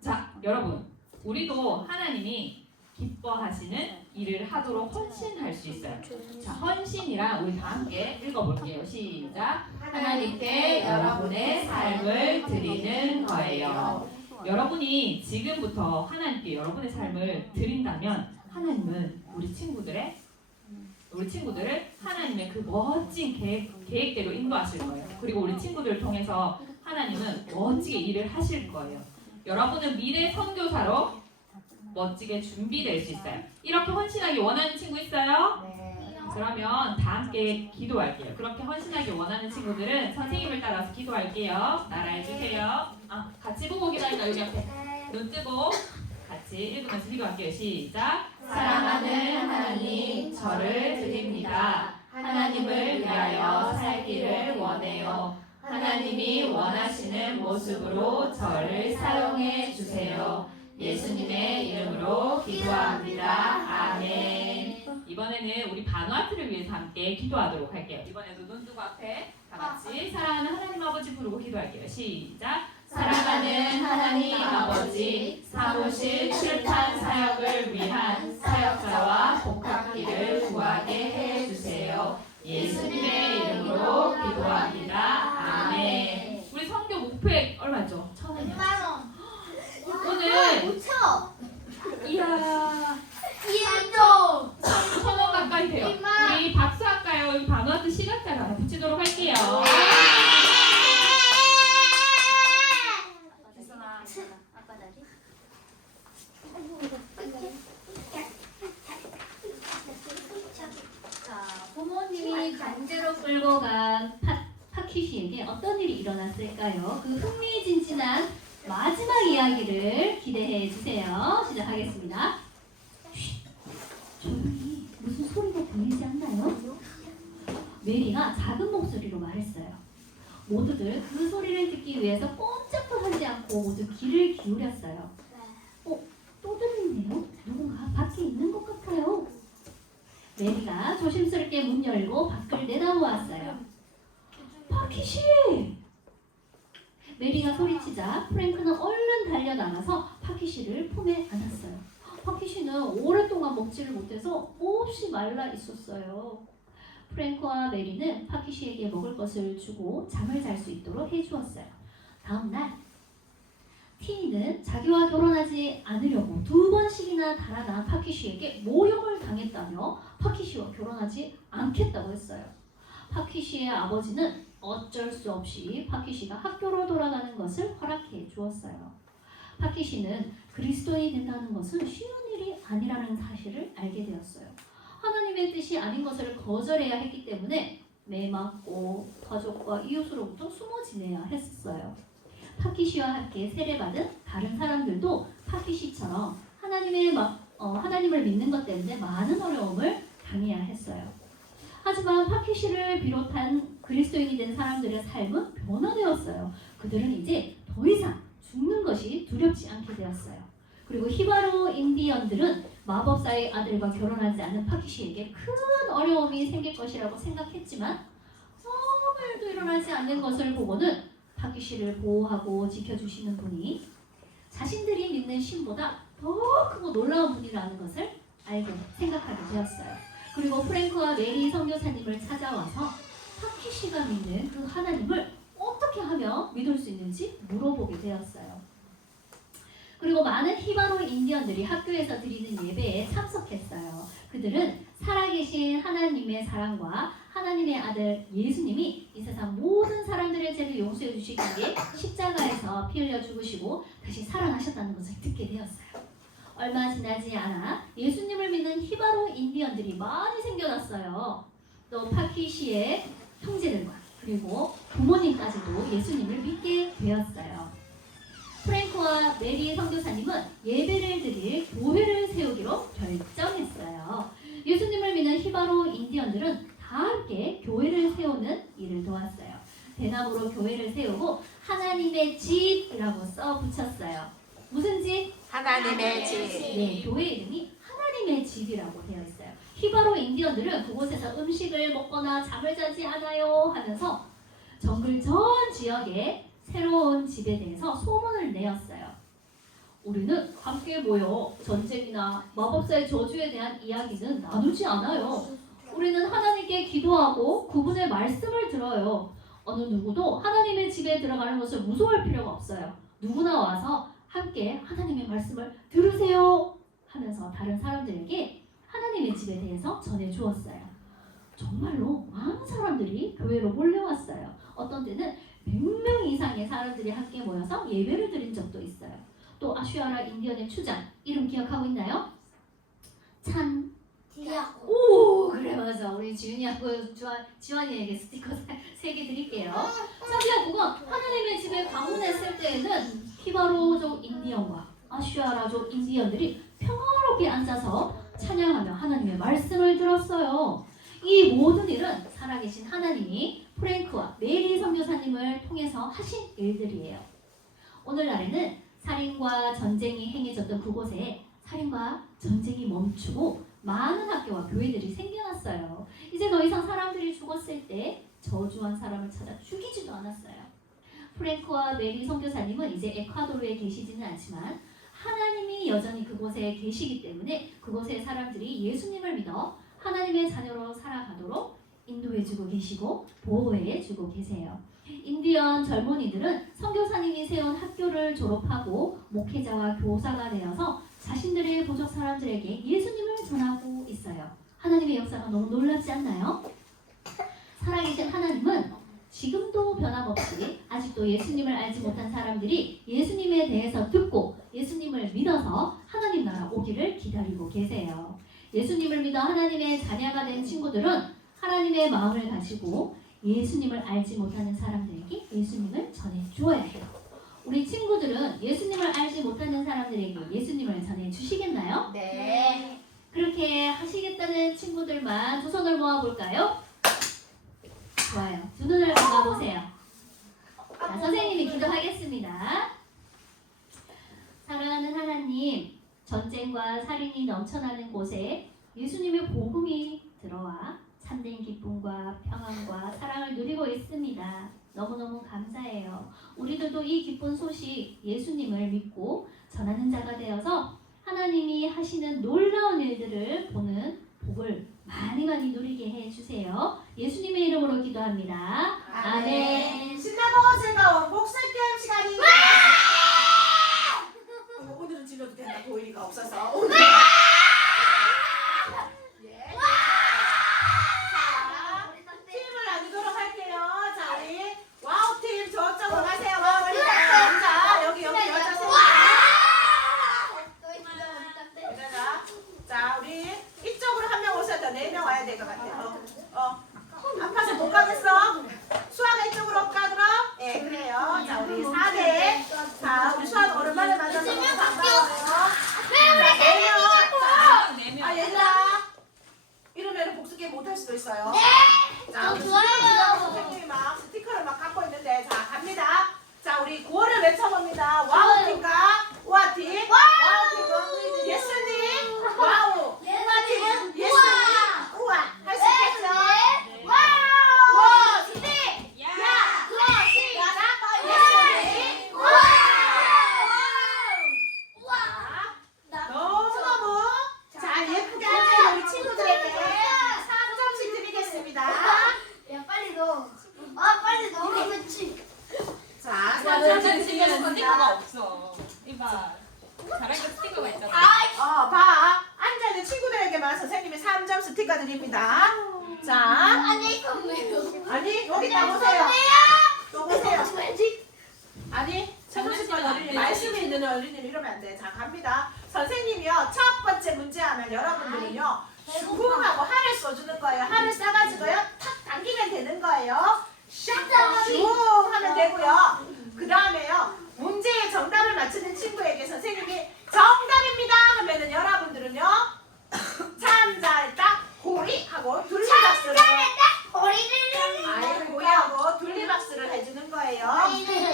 자, 여러분, 우리도 하나님이 기뻐하시는 일을 하도록 헌신할 수 있어요. 자, 헌신이랑 우리 다 함께 읽어볼게요. 시작. 하나님께 여러분의 삶을 드리는 거예요. 여러분이 지금부터 하나님께 여러분의 삶을 드린다면 하나님은 우리 친구들을 하나님의 그 멋진 계획대로 인도하실 거예요. 그리고 우리 친구들을 통해서 하나님은 멋지게 일을 하실 거예요. 여러분은 미래 선교사로 멋지게 준비될 수 있어요. 이렇게 헌신하기 원하는 친구 있어요? 그러면 다 함께 기도할게요. 그렇게 헌신하기 원하는 친구들은 선생님을 따라서 기도할게요. 따라해주세요. 같이 보고 기도하니까 여기 앞에 눈 뜨고 같이 읽으면서 기도할게요. 시작. 사랑하는 하나님, 저를 드립니다. 하나님을 위하여 살기를 원해요. 하나님이 원하시는 모습으로 저를 사용해 주세요. 예수님의 이름으로 기도합니다. 아멘. 이번에는 우리 바누아투를 위해서 함께 기도하도록 할게요. 이번에도 눈 뜨고 앞에 다 같이 사랑하는 하나님 아버지 부르고 기도할게요. 시작. 사랑하는 하나님 아버지, 사무실 출판 사역을 위한 사역자와 복학기를 구하게 해주세요. 예수님의 이름으로 기도합니다. 아멘. 우리 선교 목표액 얼마죠? 1,000원이요. 2만원. 오늘 5천. 이야 2점. 1,000원 가까이 돼요. 우리 박수할까요? 여기 바누아투 시각자를 하나 붙이도록 할게요. 아빠 다리. 자, 부모님이 강제로 끌고 간 파키시에게 어떤 일이 일어났을까요? 그 흥미진진한 마지막 이야기를 기대해 주세요. 시작하겠습니다. 쉿, 조용히 무슨 소리가 들리지 않나요? 메리가 작은 목소리로 말했어요. 모두들 그 소리를 듣기 위해서 꼼짝도 하지 않고 모두 귀를 기울였어요. 또 들리네요. 누군가 밖에 있는 것 같아요. 메리가 조심스럽게 문 열고 밖을 내다보았어요. 파키시! 메리가 소리치자 프랭크는 얼른 달려나가서 파키시를 품에 안았어요. 파키시는 오랫동안 먹지를 못해서 몹시 말라 있었어요. 프랭크와 메리는 파키시에게 먹을 것을 주고 잠을 잘 수 있도록 해주었어요. 다음 날 티니는 자기와 결혼하지 않으려고 2번씩이나 달아난 파키시에게 모욕을 당했다며 파키시와 결혼하지 않겠다고 했어요. 파키시의 아버지는 어쩔 수 없이 파키시가 학교로 돌아가는 것을 허락해 주었어요. 파키시는 그리스도인이 된다는 것은 쉬운 일이 아니라는 사실을 알게 되었어요. 하나님의 뜻이 아닌 것을 거절해야 했기 때문에 매맞고 가족과 이웃으로부터 숨어 지내야 했었어요. 파키시와 함께 세례받은 다른 사람들도 파키시처럼 하나님을 믿는 것 때문에 많은 어려움을 당해야 했어요. 하지만 파키시를 비롯한 그리스도인이 된 사람들의 삶은 변화되었어요. 그들은 이제 더 이상 죽는 것이 두렵지 않게 되었어요. 그리고 히바루 인디언들은 마법사의 아들과 결혼하지 않은 파키시에게 큰 어려움이 생길 것이라고 생각했지만 아무 일도 일어나지 않는 것을 보고는 파키시를 보호하고 지켜주시는 분이 자신들이 믿는 신보다 더 크고 놀라운 분이라는 것을 알고 생각하게 되었어요. 그리고 프랭크와 메리 선교사님을 찾아와서 파키시가 믿는 그 하나님을 어떻게 하면 믿을 수 있는지 물어보게 되었어요. 그리고 많은 히바루 인디언들이 학교에서 드리는 예배에 참석했어요. 그들은 살아계신 하나님의 사랑과 하나님의 아들 예수님이 이 세상 모든 사람들의 죄를 용서해 주시기 위해 십자가에서 피 흘려 죽으시고 다시 살아나셨다는 것을 듣게 되었어요. 얼마 지나지 않아 예수님을 믿는 히바루 인디언들이 많이 생겨났어요. 또 파키시의 형제들과 그리고 부모님까지도 예수님을 믿게 되었어요. 프랭크와 메리 선교사님은 예배를 드릴 교회를 세우기로 결정했어요. 예수님을 믿는 히바루 인디언들은 다 함께 교회를 세우는 일을 도왔어요. 대나무로 교회를 세우고 하나님의 집이라고 써 붙였어요. 무슨 집? 하나님의 집. 네, 교회 이름이 하나님의 집이라고 되어 있어요. 히바루 인디언들은 그곳에서 음식을 먹거나 잠을 자지 않아요 하면서 정글 전 지역에 새로운 집에 대해서 소문을 내었어요. 우리는 함께 모여 전쟁이나 마법사의 저주에 대한 이야기는 나누지 않아요. 우리는 하나님께 기도하고 그분의 말씀을 들어요. 어느 누구도 하나님의 집에 들어가는 것을 무서워할 필요가 없어요. 누구나 와서 함께 하나님의 말씀을 들으세요 하면서 다른 사람들에게 하나님의 집에 대해서 전해주었어요. 정말로 많은 사람들이 교회로 몰려왔어요. 어떤 때는 100명 이상의 사람들이 함께 모여서 예배를 드린 적도 있어요. 또 아슈아라 인디언의 추장 이름 기억하고 있나요? 찬 스티커. 오, 그래 맞아. 우리 지윤이하고 지환이에게 스티커 3개 드릴게요. 사실 그건 하나님의 집에 방문했을 때에는 히바로족 인디언과 아슈아라족 인디언들이 평화롭게 앉아서 찬양하며 하나님의 말씀을 들었어요. 이 모든 일은 살아계신 하나님이 프랭크와 메리 선교사님을 통해서 하신 일들이에요. 오늘날에는 살인과 전쟁이 행해졌던 그곳에 살인과 전쟁이 멈추고 많은 학교와 교회들이 생겨났어요. 이제 더 이상 사람들이 죽었을 때 저주한 사람을 찾아 죽이지도 않았어요. 프랭크와 메리 선교사님은 이제 에콰도르에 계시지는 않지만 하나님이 여전히 그곳에 계시기 때문에 그곳의 사람들이 예수님을 믿어 하나님의 자녀로 살아가도록 인도해주고 계시고 보호해주고 계세요. 인디언 젊은이들은 선교사님이 세운 학교를 졸업하고 목회자와 교사가 되어서 자신들의 부족 사람들에게 예수님을 전하고 있어요. 하나님의 역사가 너무 놀랍지 않나요? 살아계신 하나님은 지금도 변함없이 아직도 예수님을 알지 못한 사람들이 예수님에 대해서 듣고 예수님을 믿어서 하나님 나라 오기를 기다리고 계세요. 예수님을 믿어 하나님의 자녀가 된 친구들은 하나님의 마음을 가지고 예수님을 알지 못하는 사람들에게 예수님을 전해주어야 해요. 우리 친구들은 예수님을 알지 못하는 사람들에게 예수님을 전해주시겠나요? 네. 그렇게 하시겠다는 친구들만 두 손을 모아볼까요? 좋아요. 두 눈을 감아보세요. 자, 선생님이 기도하겠습니다. 사랑하는 하나님, 전쟁과 살인이 넘쳐나는 곳에 예수님의 복음이 들어와 참된 기쁨과 평안과 사랑을 누리고 있습니다. 너무너무 감사해요. 우리들도 이 기쁜 소식 예수님을 믿고 전하는 자가 되어서 하나님이 하시는 놀라운 일들을 보는 복을 많이 누리게 해주세요. 예수님의 이름으로 기도합니다. 아멘. 신나고 즐거운 복살게임 시간입니다. 오늘은 질러도 된다. 도일이가 없어서 오늘. 예. 자, 팀을 나누도록 할게요. 자, 우리 와우 팀 저쪽으로 가세요. 와우 팀. 자, 여기 여자 셋. 자, 우리 이쪽으로 한 명 오셔야 돼. 4명 와야 될 것 같아요. 아파서 못 가겠어? 수아가 이쪽으로 올까 그럼? 예, 그래요. 자, 우리 4대. 자, 우리 수아는 오랜만에 만나서 너무 반가워요. 자, 4명. 아, 얘들아. 이러면 복수게임 못할 수도 있어요. 자, 우리 좋아요. 선생님이 막 스티커를 막 갖고 있는데, 자, 갑니다. 자, 우리 구호를 외쳐봅니다. 와우팀과 우아팀. 와우팀은 예수님. 와우. 우아팀은 예수님. 우아. 할 수 있겠죠? 와, 스틱. 야. 예수님. 너무너무 자, 예쁘게 앉아요. 우리 친구들에게 3점씩 드리겠습니다. 야, 빨리 넣어. 아, 빨리 넣어. 그렇지. 자, 야, 3점씩 스티커가 드리겠습니다. 없어. 이봐. 잘하니까 스티커가 있잖아. 봐. 앉아있는 친구들에게만 선생님이 3점 스티커 드립니다. 자, 아니, 이거 왜요? 아니, 여기 다 보세요. 또 보세요. 왜지? 아니, 청소년 어린이, 말씀이 있는 어린이는 이러면 안 돼. 자, 갑니다. 선생님이요, 첫 번째 문제 하면 여러분들은요, 숭하고 할을 써주는 거예요. 할을 싸가지고요, 탁 당기면 되는 거예요. 슝 하면 되고요. 그 다음에요, 문제의 정답을 맞추는 친구에게 선생님이 정답입니다 하면은 여러분들은요, 참 잘했다, 고리 하고 둘리박수를 아이 고리하고 둘리박수를 해주는 거예요.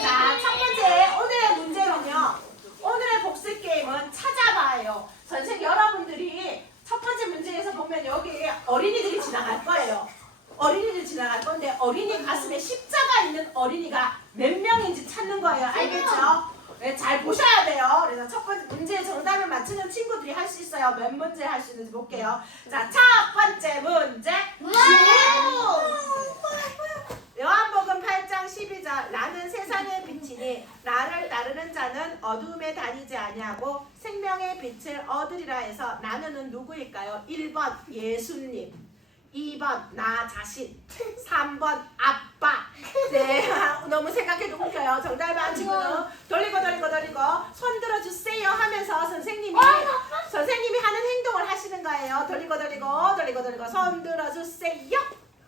자, 첫 번째 오늘의 문제는요, 오늘의 복습 게임은 찾아봐요. 선생님 여러분들이 첫 번째 문제에서 보면 여기 어린이들이 지나갈 거예요. 어린이들 지나갈 건데 어린이 가슴에 십자가 있는 어린이가 몇 명인지 찾는 거예요. 알겠죠? 네, 잘 보셔야 돼요. 그래서 첫 번째 문제의 정답을 맞추는 친구들이 할 수 있어요. 몇 문제 할 수 있는지 볼게요. 자, 첫 번째 문제. 요한복음 8장 12절. 나는 세상의 빛이니 나를 따르는 자는 어두움에 다니지 아니하고 생명의 빛을 얻으리라 해서 나는은 누구일까요? 1번 예수님, 2번 나 자신, 3번 아빠. 네, 너무 생각해도 웃겨요. 정답을 안 친구는 돌리고 손 들어주세요 하면서 선생님이 선생님이 하는 행동을 하시는 거예요. 돌리고 손 들어주세요.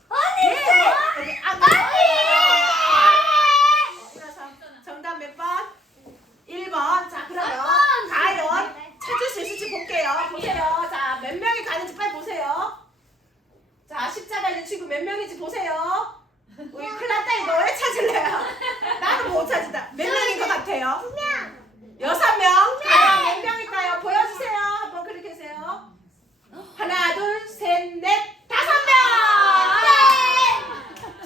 언니! 네. 일어서. 정답 몇 번? 1번. 자, 그러면 과연 찾을 수 있을지 볼게요. 보세요. 자, 몇 명이 가는지 빨리 보세요. 자, 십자가 있는 친구 몇 명인지 보세요. 우리 클라따이 너 왜 찾을래요? 나는 못 찾는다. 몇 명인 것 같아요? 6명. 과연 몇 명일까요? 보여주세요. 한번 클릭해주세요. 하나, 둘, 셋, 넷, 5명!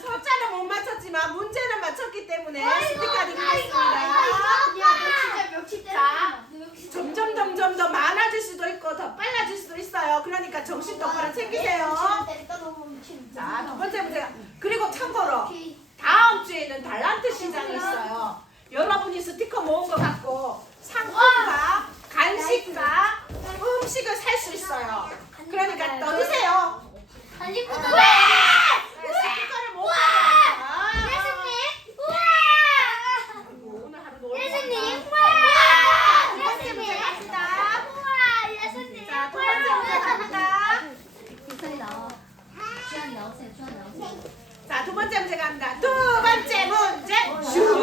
숫자는 못 맞췄지만 문제는 맞췄기 때문에 스티커를 드리겠습니다. 자, 점점 더 많아질 수도 있고 더 빨라질 수도 있어요. 그러니까 정신 똑바로 챙기세요. 자, 두 번째 문제가 그리고 참고로 다음 주에는 달란트 시장이 있어요. 여러분이 스티커 모은 것 같고 상품과 간식과 음식을 살 수 있어요. 그러니까 떠드세요. 스티커를 모은 것 오늘 하루 놀고 두 번째 문제 갑니다. 자, 두 번째 문제 갑니다. 빅선이 나와. 주한이 나오세요. 주한이 나오세요. 자, 두 번째 문제 갑니다. 두 번째 문제. 슈!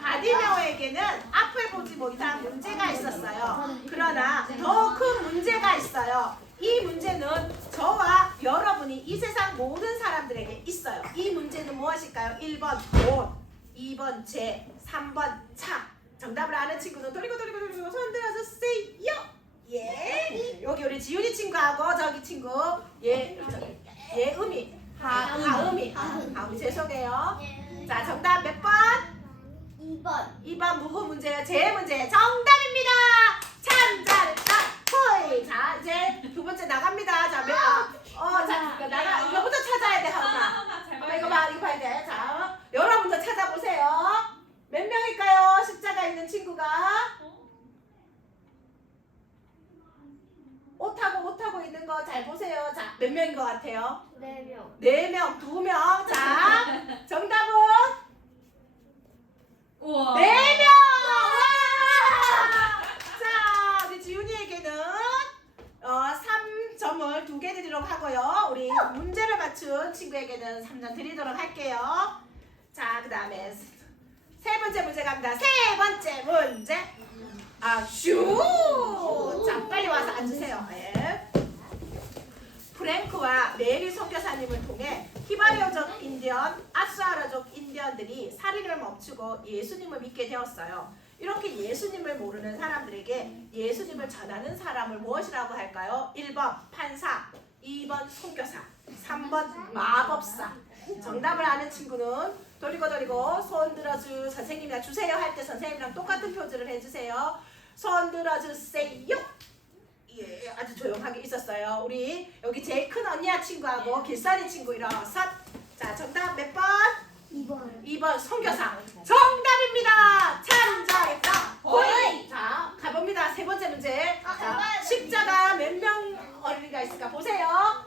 바디메오에게는 앞을 보지 못한 문제가 있었어요. 그러나 더 큰 문제가 있어요. 이 문제는 저와 여러분이 이 세상 모든 사람들에게 있어요. 이 문제는 무엇일까요? 1번 옷, 2번 재, 3번 차. 정답을 아는 친구는 돌리고 손 들어주세요. 예. 여기 우리 지윤이 친구하고 저기 친구 예음이 하음이 죄송해요. 자, 정답 몇 번? 2번 무구 문제요. 제 문제 정답입니다. 참 잘했다. 호이. 자, 이제 두 번째 나갑니다. 자, 자, 나가 이거부터 찾아야 돼, 하은아. 이거 봐야 돼. 자, 여러분도 찾아보세요. 몇 명일까요? 십자가 있는 친구가 옷하고 있는 거 잘 보세요. 자, 몇 명인 것 같아요? 4명, 2명. 자, 정답은 우와. 4명! 자, 우리 지훈이에게는 3점을 2개 드리도록 하고요. 우리 문제를 맞춘 친구에게는 3점 드리도록 할게요. 자, 그 다음에 세 번째 문제 갑니다. 세 번째 문제. 슈! 자, 빨리 와서 앉으세요. 예. 프랭크와 메리 선교사님을 통해 히바리어족 인디언, 아수아라족 인디언들이 살인을 멈추고 예수님을 믿게 되었어요. 이렇게 예수님을 모르는 사람들에게 예수님을 전하는 사람을 무엇이라고 할까요? 1번 판사, 2번 선교사, 3번 마법사. 정답을 아는 친구는 돌리고 손 들어주 선생님이랑 주세요 할 때 선생님이랑 똑같은 표지를 해주세요. 손 들어주세요. 예, 아주 조용하게 있었어요. 우리 여기 제일 큰 언니야 친구하고 길살이 친구 일어서. 자, 정답 몇 번? 2번 선교사. 정답입니다. 참 잘했다. 호이. 자, 가봅니다. 세 번째 문제. 자, 십자가 몇 명 어린이가 있을까 보세요.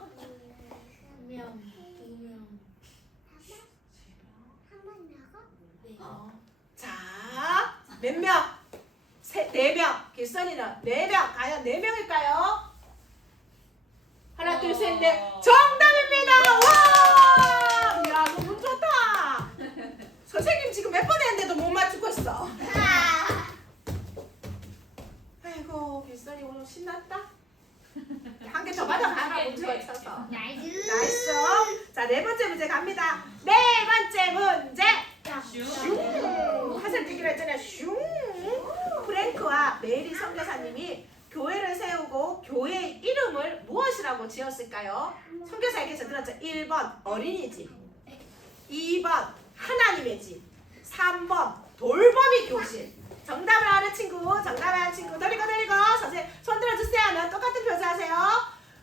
자, 몇 명? 4명. 길선이는 4명. 과연 4명일까요? 하나, 둘, 셋, 넷. 정답입니다. 와! 야, 너무 좋다. 선생님 지금 몇 번 했는데도 못 맞추고 있어. 아이고, 길선이 오늘 신났다. 한 개 더 받아가라. 문제가 쳐서. 나이스. 자, 네 번째 문제 갑니다. 네 번째 문제. 슝. 화살 뛰기로 했잖아요. 슝. 프랭크와 메리 선교사님이 교회를 세우고 교회의 이름을 무엇이라고 지었을까요? 선교사에게서 들었죠. 1번 어린이집, 2번 하나님의 집, 3번 돌보미 교실. 정답을 아는 친구, 돌리고 선생님 손 들어주세요 하면 똑같은 표시 하세요.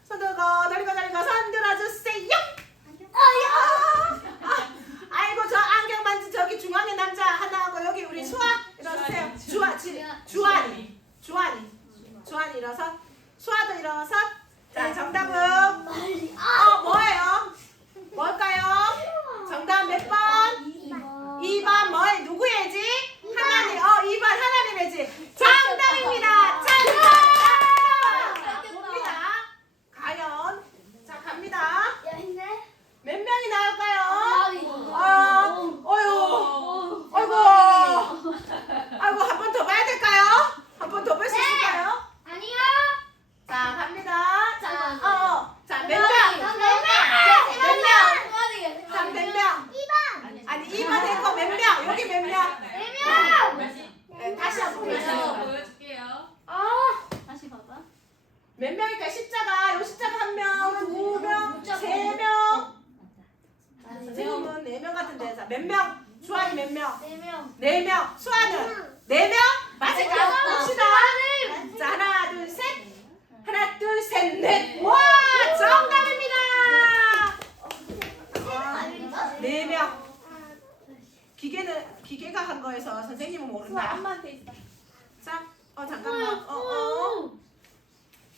손 들고 돌리고 손 들어주세요. 아이고, 저 안경 만진 저기 중앙에 남자 하나하고 여기 우리 수아 일어서세요. 주한이 일어서. 수아도 일어서. 자, 정답은 뭐예요? 뭘까요? 정답 몇 번? 2번 뭐예요? 누구의 집? 하나님. 2번 하나님의 집. 정답입니다. 보여줄게요. 다시 봐봐. 몇 명일까? 십자가. 요 십자가 1명, 2명, 3명. 선생님은 4명 같은데. 자, 몇 명? 수아이 몇 명? 4명. 4명. 수아는 4명? 맞을까? 봅시다. 자, 하나, 둘, 셋. 하나, 둘, 셋, 넷. 와, 정답입니다. 4명. 기계가 한 거에서 선생님은 모른다. 엄마한테 있어. 자, 잠깐만.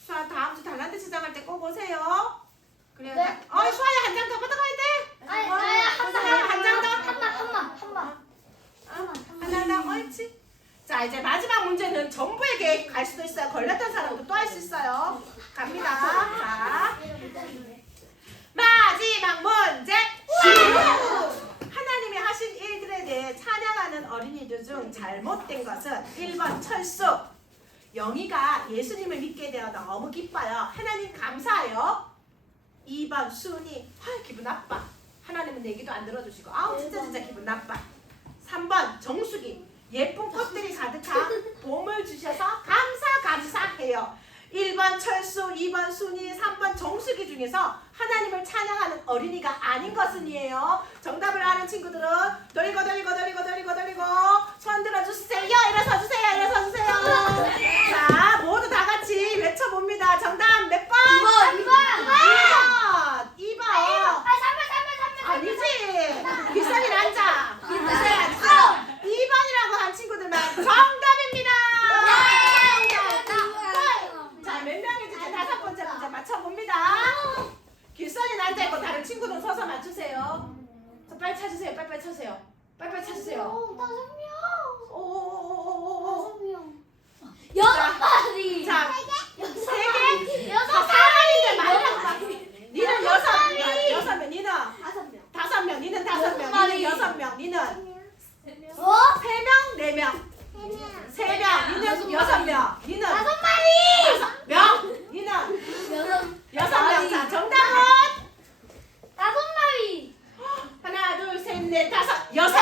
수아 다음 주 달란트 시작할 때 꼭 오세요. 그래요. 네. 수아야 한 장 더 받아가야 돼. 한 장 더. 하나 더. 옳지. 자, 이제 마지막 문제는 전부에게 갈 수도 있어요. 걸렸던 사람도 또 할 수 있어요. 갑니다. 자, 마지막 문제. 하나님이 하신 일들에 대해 찬양하는 어린이들 중 잘못된 것은 1번 철수. 영희가 예수님을 믿게 되어 너무 기뻐요. 하나님 감사해요. 2번 순이 기분 나빠. 하나님은 내 기도 안 들어주시고 진짜 기분 나빠. 3번 정숙이 예쁜 꽃들이 가득한 봄을 주셔서 감사해요. 1번 철수, 2번 순이, 3번 정숙이 중에서 하나님을 찬양하는 어린이가 아닌 것은이에요. 정답을 아는 친구들은 돌리고 손 들어주세요. 일어서 주세요. 자, 모두 다 같이 외쳐봅니다. 정답 몇 번? 2번. 아니지. 기선이 앉아. 2번이라고 한 친구들만 정답입니다. 자, 몇 명인지 이제 5번째 문제 맞춰봅니다. 길선이 앉아있고 다른 친구들 서서 맞추세요. 자, 빨리 찾으세요. 빨리 찾으세요. 자, 3개? 4번인데 말이야. 니는 6명. 니는 5명. 니는 6명. 니는 3명, 4명. 3명. 니는 6명. 니는 5명. 니는 6명. 자, 정답은 하나, 둘, 셋, 넷, 다섯, 6. 6명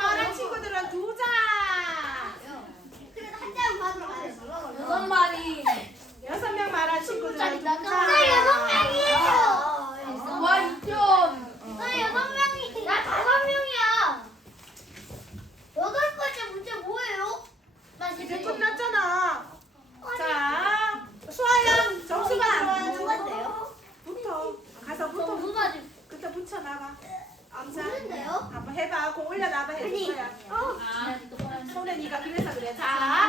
말한 친구들은 2장. 6명 말한 친구들은 2장. 이제 끝났잖아. 자, 수아야, 정수가 들어와요. 가서 붙어. 그때 붙여놔봐. 한번 해봐. 공 올려놔봐. 해줄 거야. 손에 네가 그래서 그래. 자,